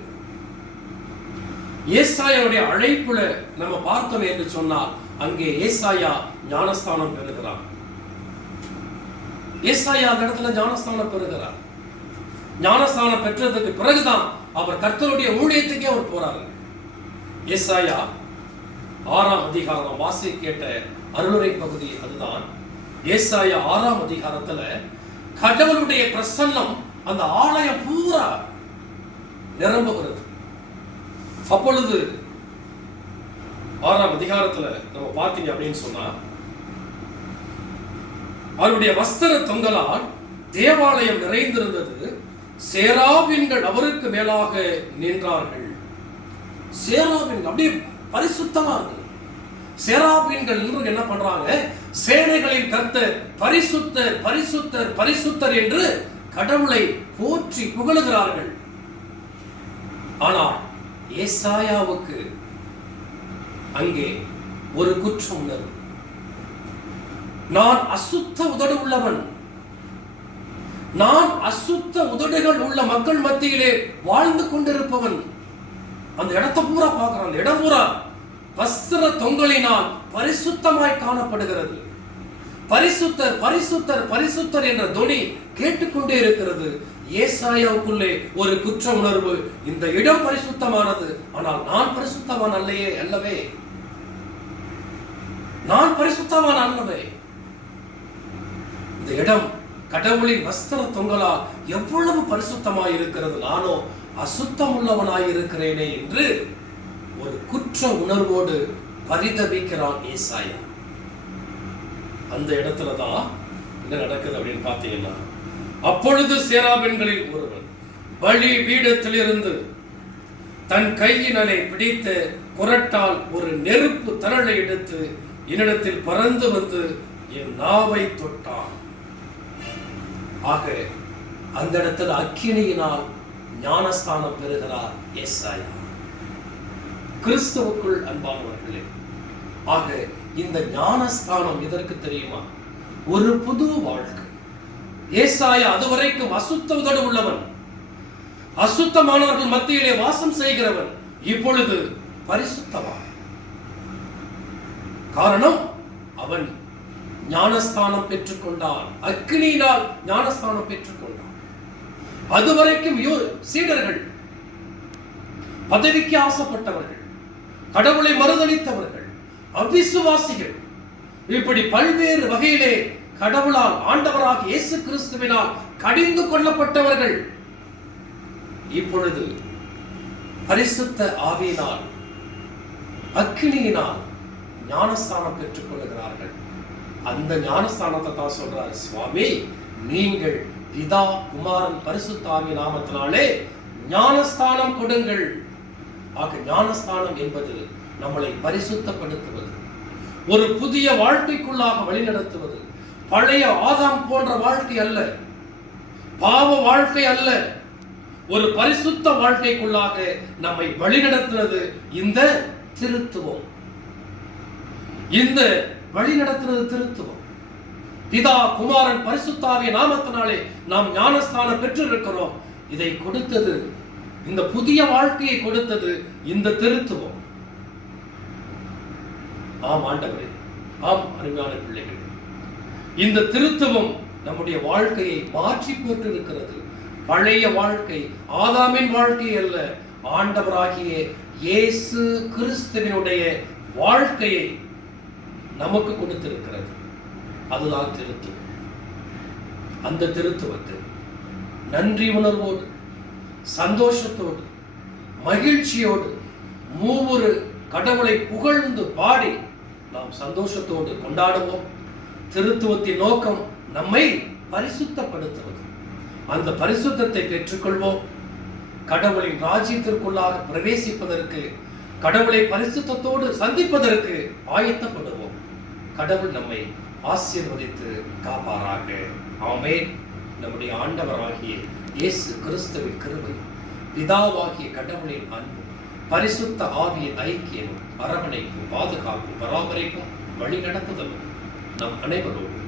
ஏசாயாவுடைய அழைப்புல நம்ம பார்த்தோம் என்று சொன்னால், அங்கே ஏசாயா ஞானஸ்தானம் பெறுகிறார். ஏசாயா அந்த இடத்துல ஞானஸ்தானம் பெறுகிறார். ஞானஸ்தானம் பெற்றதுக்கு பிறகுதான் அவர் கர்த்தருடைய ஊழியத்துக்கே அவர் போறாரு. ஏசாயா 6ஆம் அதிகாரம் வாசிக்க கேட்ட அருளுரை பகுதி அதுதான். ஏசாயா 6ஆம் அதிகாரத்துல கடவுளுடைய பிரசன்னம் அந்த ஆலயம் பூரா நிரம்புகிறது. அப்பொழுது 6ஆம் அதிகாரத்துல நம்ம பார்த்தீங்க அப்படின்னு சொன்னா, அவருடைய வஸ்திர தொங்கலால் தேவாலயம் நிறைந்திருந்தது, சேராபீன்கள் அவருக்கு மேலாக நின்றார்கள். சேராபீன்கள் அப்படியே பரிசுத்தமா இருக்கு. சேராபீன்கள் நின்று என்ன பண்றாங்க, சேனைகளின் கர்த்தர் பரிசுத்தர் பரிசுத்தர் பரிசுத்தர் என்று கடவுளை போற்றி புகழுகிறார்கள். ஆனால் ஏசாயாவுக்கு அங்கே ஒரு குற்ற உணர்வு. நான் அசுத்த உதடு உள்ளவன், நான் அசுத்த உதடுகள் உள்ள மக்கள் மத்தியிலே வாழ்ந்து கொண்டிருப்பவன். அந்த இடத்தை பூரா பார்க்கிறான். அந்த இடம் பூரா வஸ்திர தொங்கலினால் பரிசுத்தமாய் காணப்படுகிறது. பரிசுத்தர் பரிசுத்தர் பரிசுத்தர் என்ற துணி கேட்டுக்கொண்டே இருக்கிறது. ஏசாயாவுக்குள்ளே ஒரு குற்ற உணர்வு, இந்த இடம் பரிசுத்தமானது, ஆனால் நான் பரிசுத்தவான் அல்லவே, நான் பரிசுத்தவான் அல்லவே. இந்த இடம் கடவுளின் வஸ்திர தொங்கலால் எவ்வளவு பரிசுத்தமாய் இருக்கிறது, நானோ அசுத்தம் உள்ளவனாய் இருக்கிறேனே என்று ஒரு குற்ற உணர்வோடு பரிதபிக்கிறான் ஏசாயா. அந்த இடத்துலதான் என்ன நடக்குது அப்படின்னு பார்த்தீங்கன்னா, அப்பொழுது சேராபீன்களில் ஒருவன் பலி பீடத்திலிருந்து தன் கையினலை பிடித்த குரட்டால் ஒரு நெருப்பு தரளை எடுத்து என்னிடத்தில் பறந்து வந்து என் நாவை தொட்டான். ஆக அந்த இடத்துல அக்கினியினால் ஞானஸ்தானம் பெறுகிறார் ஏசாயா. கிறிஸ்துவுக்குள் அன்பானவர்களே, ஆக இந்த ஞானஸ்தானம் எதற்கு தெரியுமா? ஒரு புது வாழ்க்கை. ஏசாயா அதுவரைக்கும் அசுத்த உதடு உள்ளவன், அசுத்தமானவர்கள் மத்தியிலே வாசம் செய்கிறவன், இப்பொழுது பரிசுத்தவான். காரணம், அவன் ஞானஸ்தானம் பெற்றுக்கொண்டான், அக்கினியினால் ஞானஸ்தானம் பெற்றுக்கொண்டான். அதுவரைக்கும் சீடர்கள் பதவிக்கு ஆசைப்பட்டவர்கள், கடவுளை மறுதலித்தவர்கள், அவிசுவாசிகள், இப்படி பல்வேறு வகையிலே கடவுளால், ஆண்டவராக இயேசு கிறிஸ்துவினால் கடிந்து கொள்ளப்பட்டவர்கள் இப்பொழுது பரிசுத்த ஆவியினால், அக்கினியினால் ஞானஸ்தானம் பெற்றுக் கொள்ளுகிறார்கள். அந்த ஞானஸ்தானத்தை தான் சொல்றார் சுவாமி, நீங்கள் பிதா குமாரன் பரிசுத்த ஆவி நாமத்தினாலே ஞானஸ்தானம் கொடுங்கள். ஆக ஞானஸ்தானம் என்பது நம்மளை பரிசுத்தப்படுத்துவது, ஒரு புதிய வாழ்க்கைக்குள்ளாக வழிநடத்துவது. பழைய ஆதாம் போன்ற வாழ்க்கை அல்ல, பாவ வாழ்க்கை அல்ல, ஒரு பரிசுத்த வாழ்க்கைக்குள்ளாக நம்மை வழிநடத்துவது இந்த திருத்துவம். இந்த வழிநடத்துவது திருத்துவம். பிதா குமாரன் பரிசுத்த ஆவிய நாமத்தினாலே நாம் ஞானஸ்தானம் பெற்றிருக்கிறோம். இதை கொடுத்தது, இந்த புதிய வாழ்க்கையை கொடுத்தது இந்த திருத்துவம். ஆம் ஆண்டவரே, ஆம் அருமையான பிள்ளைகளே, இந்த திருத்துவம் நம்முடைய வாழ்க்கையை மாற்றி போட்டிருக்கிறது. பழைய வாழ்க்கை ஆதாமின் வாழ்க்கை அல்ல, ஆண்டவராகிய இயேசு கிறிஸ்துவினுடைய வாழ்க்கையை நமக்கு கொடுத்திருக்கிறது. அதுதான் திருத்துவம். அந்த திருத்துவத்தை நன்றி உணர்வோடு, சந்தோஷத்தோடு, மகிழ்ச்சியோடு, மூவொரு கடவுளை புகழ்ந்து பாடி நாம் சந்தோஷத்தோடு கொண்டாடுவோம். திருத்துவத்தின் நோக்கம் நம்மை பரிசுத்தப்படுத்துவது. அந்த பரிசுத்தத்தை பெற்றுக்கொள்வோம். கடவுளின் ராஜ்யத்திற்குள்ளாக பிரவேசிப்பதற்கு, கடவுளை பரிசுத்தத்தோடு சந்திப்பதற்கு ஆயத்தப்படுவோம். கடவுள் நம்மை ஆசீர்வதித்து காப்பாராக. ஆமென். நம்முடைய ஆண்டவராகிய இயேசு கிறிஸ்துவின் கிருபை, பிதாவாகிய கடவுளின் அன்பு, பரிசுத்த ஆவியின் ஐக்கியமும், அரவணைப்பும், பாதுகாப்பும், பராமரிப்பும், வழிநடத்துதலும் நம் அனைவரோடு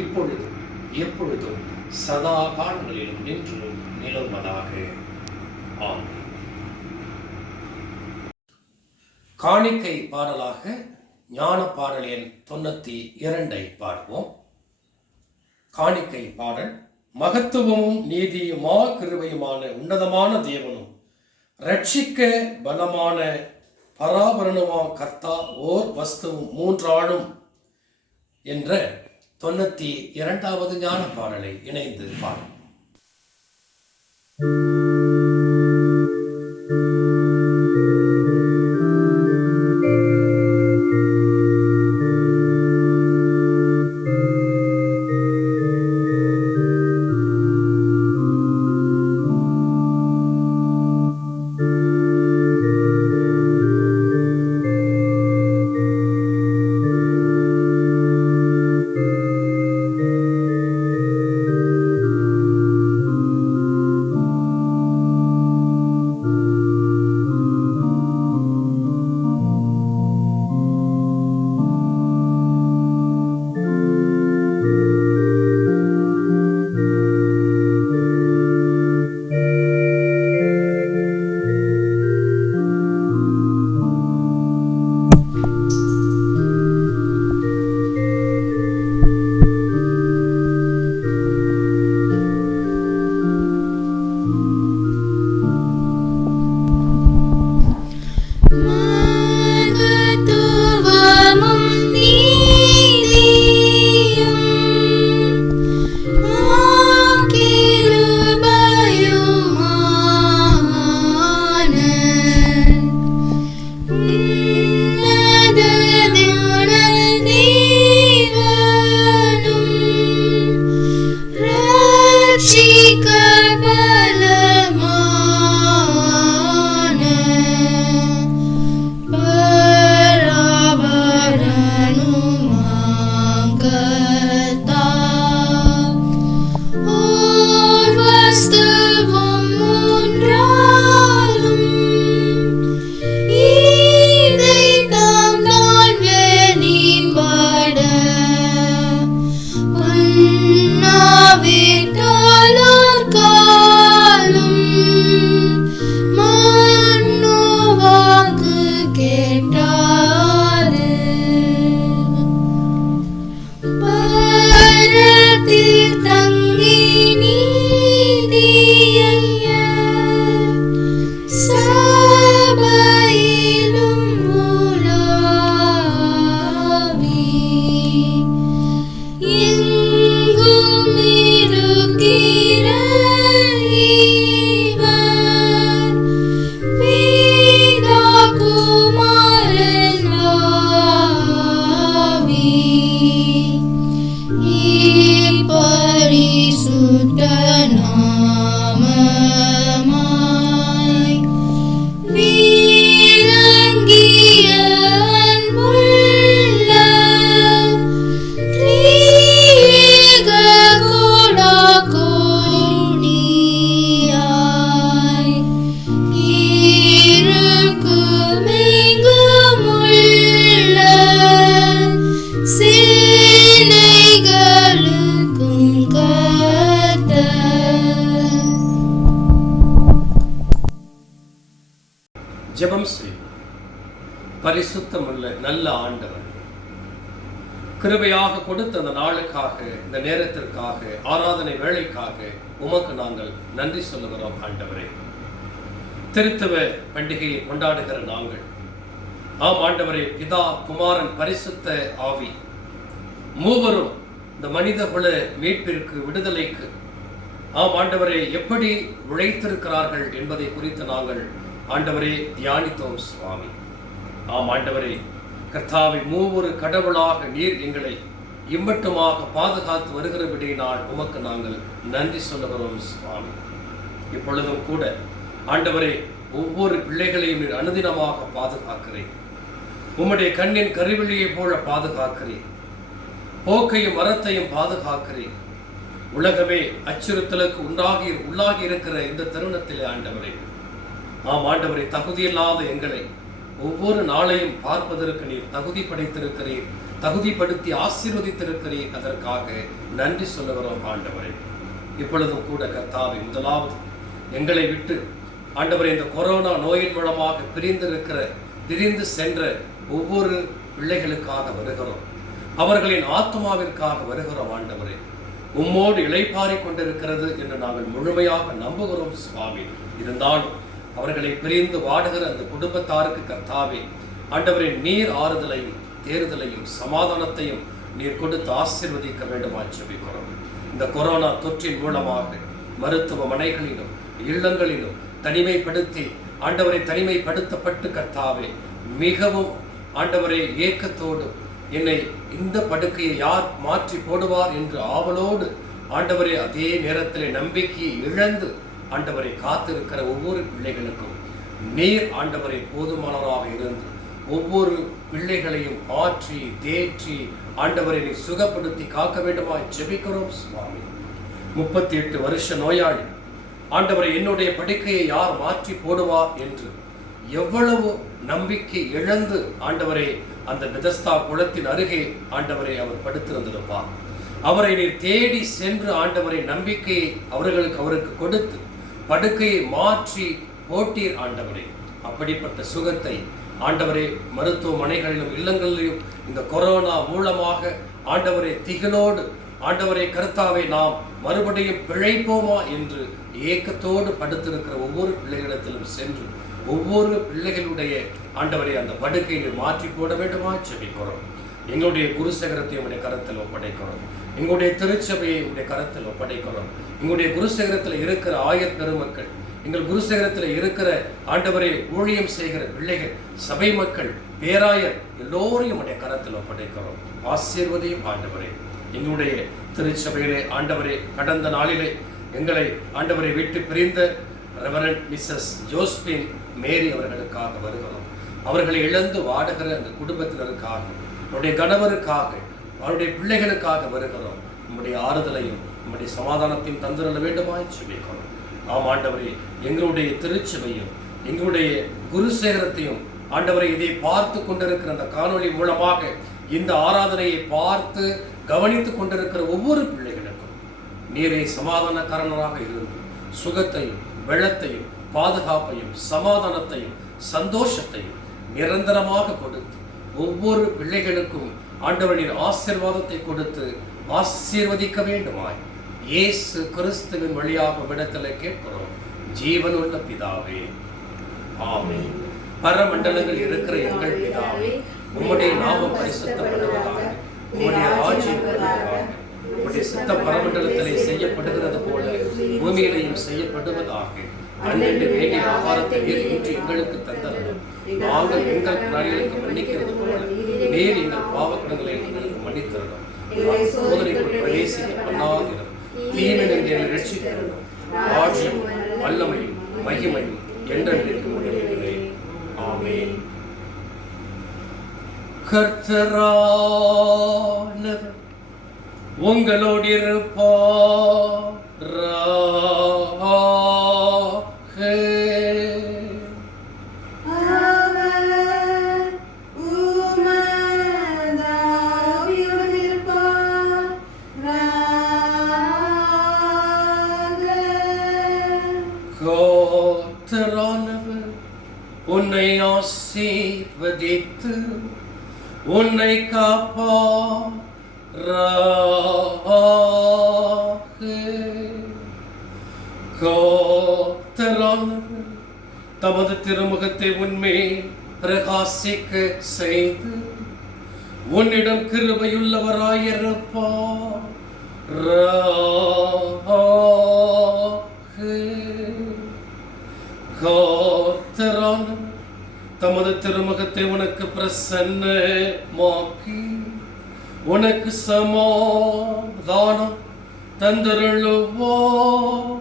இப்பொழுதும் எப்பொழுதும் சதா காலங்களிலும் நின்று நிலவுவதாக. ஆமென். காணிக்கை பாடலாக ஞான பாடல் எண் 92 பாடுவோம். காணிக்கை பாடல். மகத்துவமும் நீதியுமா கிருபையுமான உன்னதமான தேவனும் ரட்சிக்க பலமான பராபரணுமா கர்த்தா ஓர் வஸ்துவும் மூன்றாளும் என்ற 92வது ஞான பாடலை இணைந்து பாடும். நல்ல ஆண்டவர். கிருபையாக கொடுத்த அந்த நாளுக்காக, இந்த நேரத்திற்காக, ஆராதனை வேளைக்காக உமக்கு நாங்கள் நன்றி சொல்லுகிறோம் ஆண்டவரே. திருத்துவ பண்டிகையை கொண்டாடுகிற நாங்கள், ஆம் ஆண்டவரே, பிதா, குமாரன், பரிசுத்த ஆவி மூவரும் இந்த மனித குல மீட்பிற்கு, விடுதலைக்கு, ஆம் ஆண்டவரே, எப்படி உழைத்திருக்கிறார்கள் என்பதை குறித்து நாங்கள் ஆண்டவரே தியானித்தோம் சுவாமி. ஆம் ஆண்டவரே, கர்த்தாவை, மூவொரு கடவுளாக நீர் எங்களை இம்மட்டுமாக பாதுகாத்து வருகிறபடியினால் உமக்கு நாங்கள் நன்றி சொல்லுகிறோம் சுவாமி. இப்பொழுதும் கூட ஆண்டவரே, ஒவ்வொரு பிள்ளைகளையும் நீர் அனுதினமாக பாதுகாக்கிறேன். உம்முடைய கண்ணின் கருவிழியை போல பாதுகாக்கிறேன். போக்கையும் மரத்தையும் பாதுகாக்கிறேன். உலகமே அச்சுறுத்தலுக்கு உள்ளாகி இருக்கிற இந்த தருணத்திலே ஆண்டவரே, ஆம் ஆண்டவரே, தகுதியில்லாத எங்களை ஒவ்வொரு நாளையும் பார்ப்பதற்கு நீர் தகுதி படைத்திருக்கிறீர், தகுதிப்படுத்தி ஆசீர்வதித்திருக்கிறீர். அதற்காக நன்றி சொல்லுகிறோம் ஆண்டவரே. இப்பொழுதும் கூட கர்த்தாவை, முதலாவது எங்களை விட்டு ஆண்டவரே இந்த கொரோனா நோயின் மூலமாக பிரிந்து சென்ற ஒவ்வொரு பிள்ளைகளுக்காக வருகிறோம். அவர்களின் ஆத்மாவிற்காக வருகிறோம் ஆண்டவரே. உம்மோடு இளைப்பாரி கொண்டிருக்கிறது என்று நாங்கள் முழுமையாக நம்புகிறோம் சுவாமி. இருந்தாலும் அவர்களை பிரிந்து வாடுகிற அந்த குடும்பத்தாருக்கு கர்த்தாவே ஆண்டவரே, நீர் ஆறுதலையும் தேறுதலையும் சமாதானத்தையும் நீர் கொடுத்து ஆசீர்வதிக்க வேண்டுமாய் ஜெபிக்கிறோம். இந்த கொரோனா தொற்றின் மூலமாக மருத்துவமனைகளிலும் இல்லங்களிலும் தனிமைப்படுத்தப்பட்டு கர்த்தாவே, மிகவும் ஆண்டவரே ஏக்கத்தோடு என்னை இந்த படுக்கையை யார் மாற்றி போடுவார் என்று ஆவலோடு ஆண்டவரே, அதே நேரத்திலே நம்பிக்கையை இழந்து ஆண்டவரை காத்திருக்கிற ஒவ்வொரு பிள்ளைகளுக்கும் நீர் ஆண்டவரை போதுமானவராக இருந்து ஒவ்வொரு பிள்ளைகளையும் ஆற்றி தேற்றி ஆண்டவரை நீ சுகப்படுத்தி காக்க வேண்டுமா ஜெபிக்கிறோம் சுவாமி. 38 வருஷ நோயாளி ஆண்டவரை, என்னுடைய படுக்கையை யார் மாற்றி போடுவார் என்று எவ்வளவு நம்பிக்கை இழந்து ஆண்டவரே அந்த பெதஸ்தா குளத்தின் அருகே ஆண்டவரை அவர் படுத்திருந்திருப்பார். அவரை நீர் தேடி சென்று ஆண்டவரை நம்பிக்கையை அவருக்கு கொடுத்து படுக்கையை மாற்றி போட்டீர் ஆண்டவரே. அப்படிப்பட்ட சுகத்தை ஆண்டவரே மருத்துவமனைகளிலும் இல்லங்களிலும் இந்த கொரோனா மூலமாக ஆண்டவரே திகிலோடு ஆண்டவரே கர்த்தாவை நாம் மறுபடியும் பிழைப்போமா என்று ஏக்கத்தோடு படுத்திருக்கிற ஒவ்வொரு பிள்ளைகளிடத்திலும் சென்று ஒவ்வொரு பிள்ளைகளுடைய ஆண்டவரை அந்த படுக்கையை மாற்றி போட வேண்டுமா ஜெபிக்கிறோம். எங்களுடைய குருசேகரத்தை உடைய கரத்தில் ஒப்படைக்கிறோம். எங்களுடைய திருச்சபையை உடைய கரத்தில் ஒப்படைக்கிறோம். எங்களுடைய குருசேகரத்தில் இருக்கிற ஆயர் பெருமக்கள், எங்கள் குருசேகரத்தில் இருக்கிற ஆண்டவரை ஊழியம் செய்கிற பிள்ளைகள், சபை மக்கள், பேராயர் எல்லோரையும் உடைய கரத்தில் ஒப்படைக்கிறோம். ஆசீர்வதியும் ஆண்டவரே. எங்களுடைய திருச்சபையிலே ஆண்டவரே கடந்த நாளிலே எங்களை ஆண்டவரை விட்டு பிரிந்த ரெவரண்ட் மிஸ்ஸஸ் ஜோஸ்பின் மேரி அவர்களுக்காக வருகிறோம். அவர்களை இழந்து வாடுகிற அந்த குடும்பத்தினருக்காக, அவருடைய கணவருக்காக, அவருடைய பிள்ளைகளுக்காக வருகிறோம். நம்முடைய ஆறுதலையும் நம்முடைய சமாதானத்தையும் தந்துள்ள வேண்டுமாய் ஜெபிக்கிறோம். ஆம் ஆண்டவரே, எங்களுடைய திருச்சபையும் எங்களுடைய குருசேகரத்தையும் ஆண்டவரை இதை பார்த்து கொண்டிருக்கிற அந்த காணொளி மூலமாக இந்த ஆராதனையை பார்த்து கவனித்துக் கொண்டிருக்கிற ஒவ்வொரு பிள்ளைகளுக்கும் நீரே சமாதானக்காரனராக இருந்து சுகத்தையும் வெள்ளத்தையும் பாதுகாப்பையும் சமாதானத்தையும் சந்தோஷத்தையும் நிரந்தரமாக கொடுத்து ஒவ்வொரு பிள்ளைகளுக்கும் ஆண்டவர் நீர் ஆசீர்வாதத்தை கொடுத்து ஆசீர்வதிக்க வேண்டுமாய் இயேசு கிறிஸ்துவின் வழியாக விடத்தில் கேட்கிறோம் ஜீவனுள்ள பிதாவே, ஆமென். பரமண்டலங்கள் இருக்கிற எங்கள் பிதாவே, உம்முடைய நாமம் பரிசுத்தப்படுவதாக, உம்முடைய ராஜ்யம் வருவதாக, உம்முடைய சித்தம் பரமண்டலத்திலே செய்யப்படுகிறது போல பூமியிலையும் செய்யப்படுவதாக. அன்றென்று வேண்டிய ஆகாரத்தை நீர் இன்று எங்களுக்கு தந்தரணும். நாங்கள் எங்கள் பிராணிகளுக்கு மன்னிக்கிறது போல நீர் எங்கள் பாவக்கடங்களை எங்களுக்கு மன்னித்தரணும். சோதனைக்குள் பிரவேசிக்க பண்ணாதிரும், தீமையிலிருந்து என்னை ரட்சித்தரணும். ராஜ்யம் வல்லமையும் மகிமையும் என்றென்றைக்கும் உடையவரே. ஆமென். கர்த்தரானவர் உங்களோடு கர்த்தரானவர் உன்னை ஆசீர்வதித்து உன்னை காப்பாராக. கர்த்தரானவர் தமது திருமுகத்தை உன்மேல் பிரகாசிக்க செய்து உன்னிடம் கிருபையுள்ளவராயிருப்பார். கர்த்தரானவர் தமது திருமுகத்தை உனக்கு பிரசன்னமாக்கி உனக்கு சமாதானம் தந்தருளுவார்.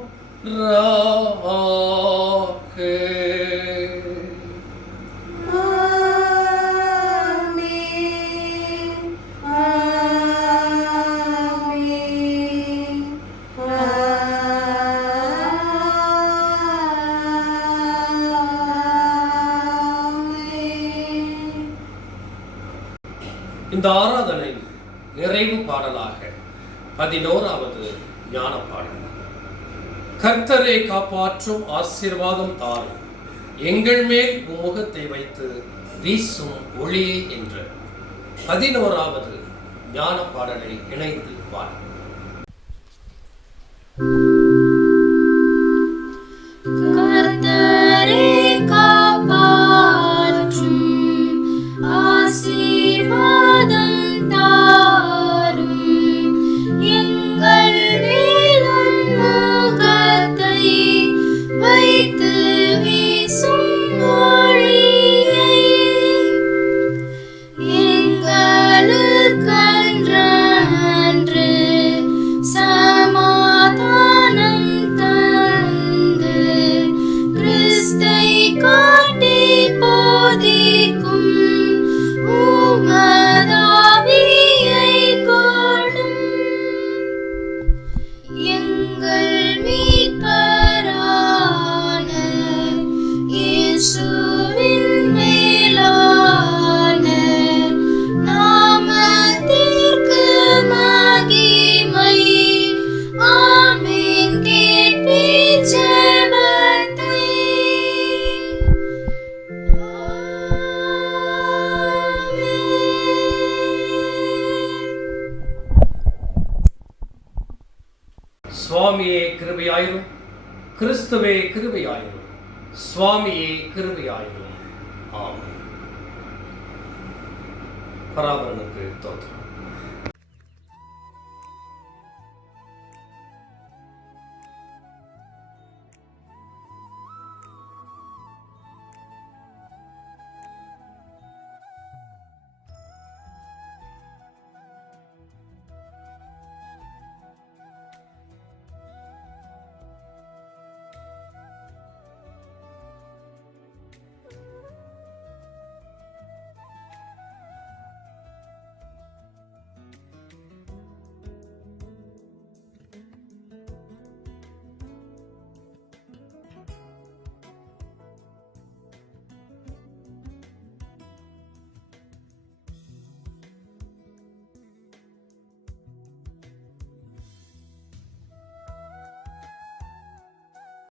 இந்த ஆராதனை நிறைவு பாடலாக 11வது ஞான பாடல். கர்த்தரை காப்பாற்றும் ஆசீர்வாதம் தாரும், எங்கள் மேல் முகத்தை வைத்து வீசும் ஒளியே என்ற 11வது ஞான பாடலை இணைந்து பாடும். சுவாமியே கிருபையாயிரும், கிறிஸ்துவே கிருபையாயிரும், சுவாமியே கிருபையாயிரும். ஆமென். பராபரனுக்கு தோத்திரம்.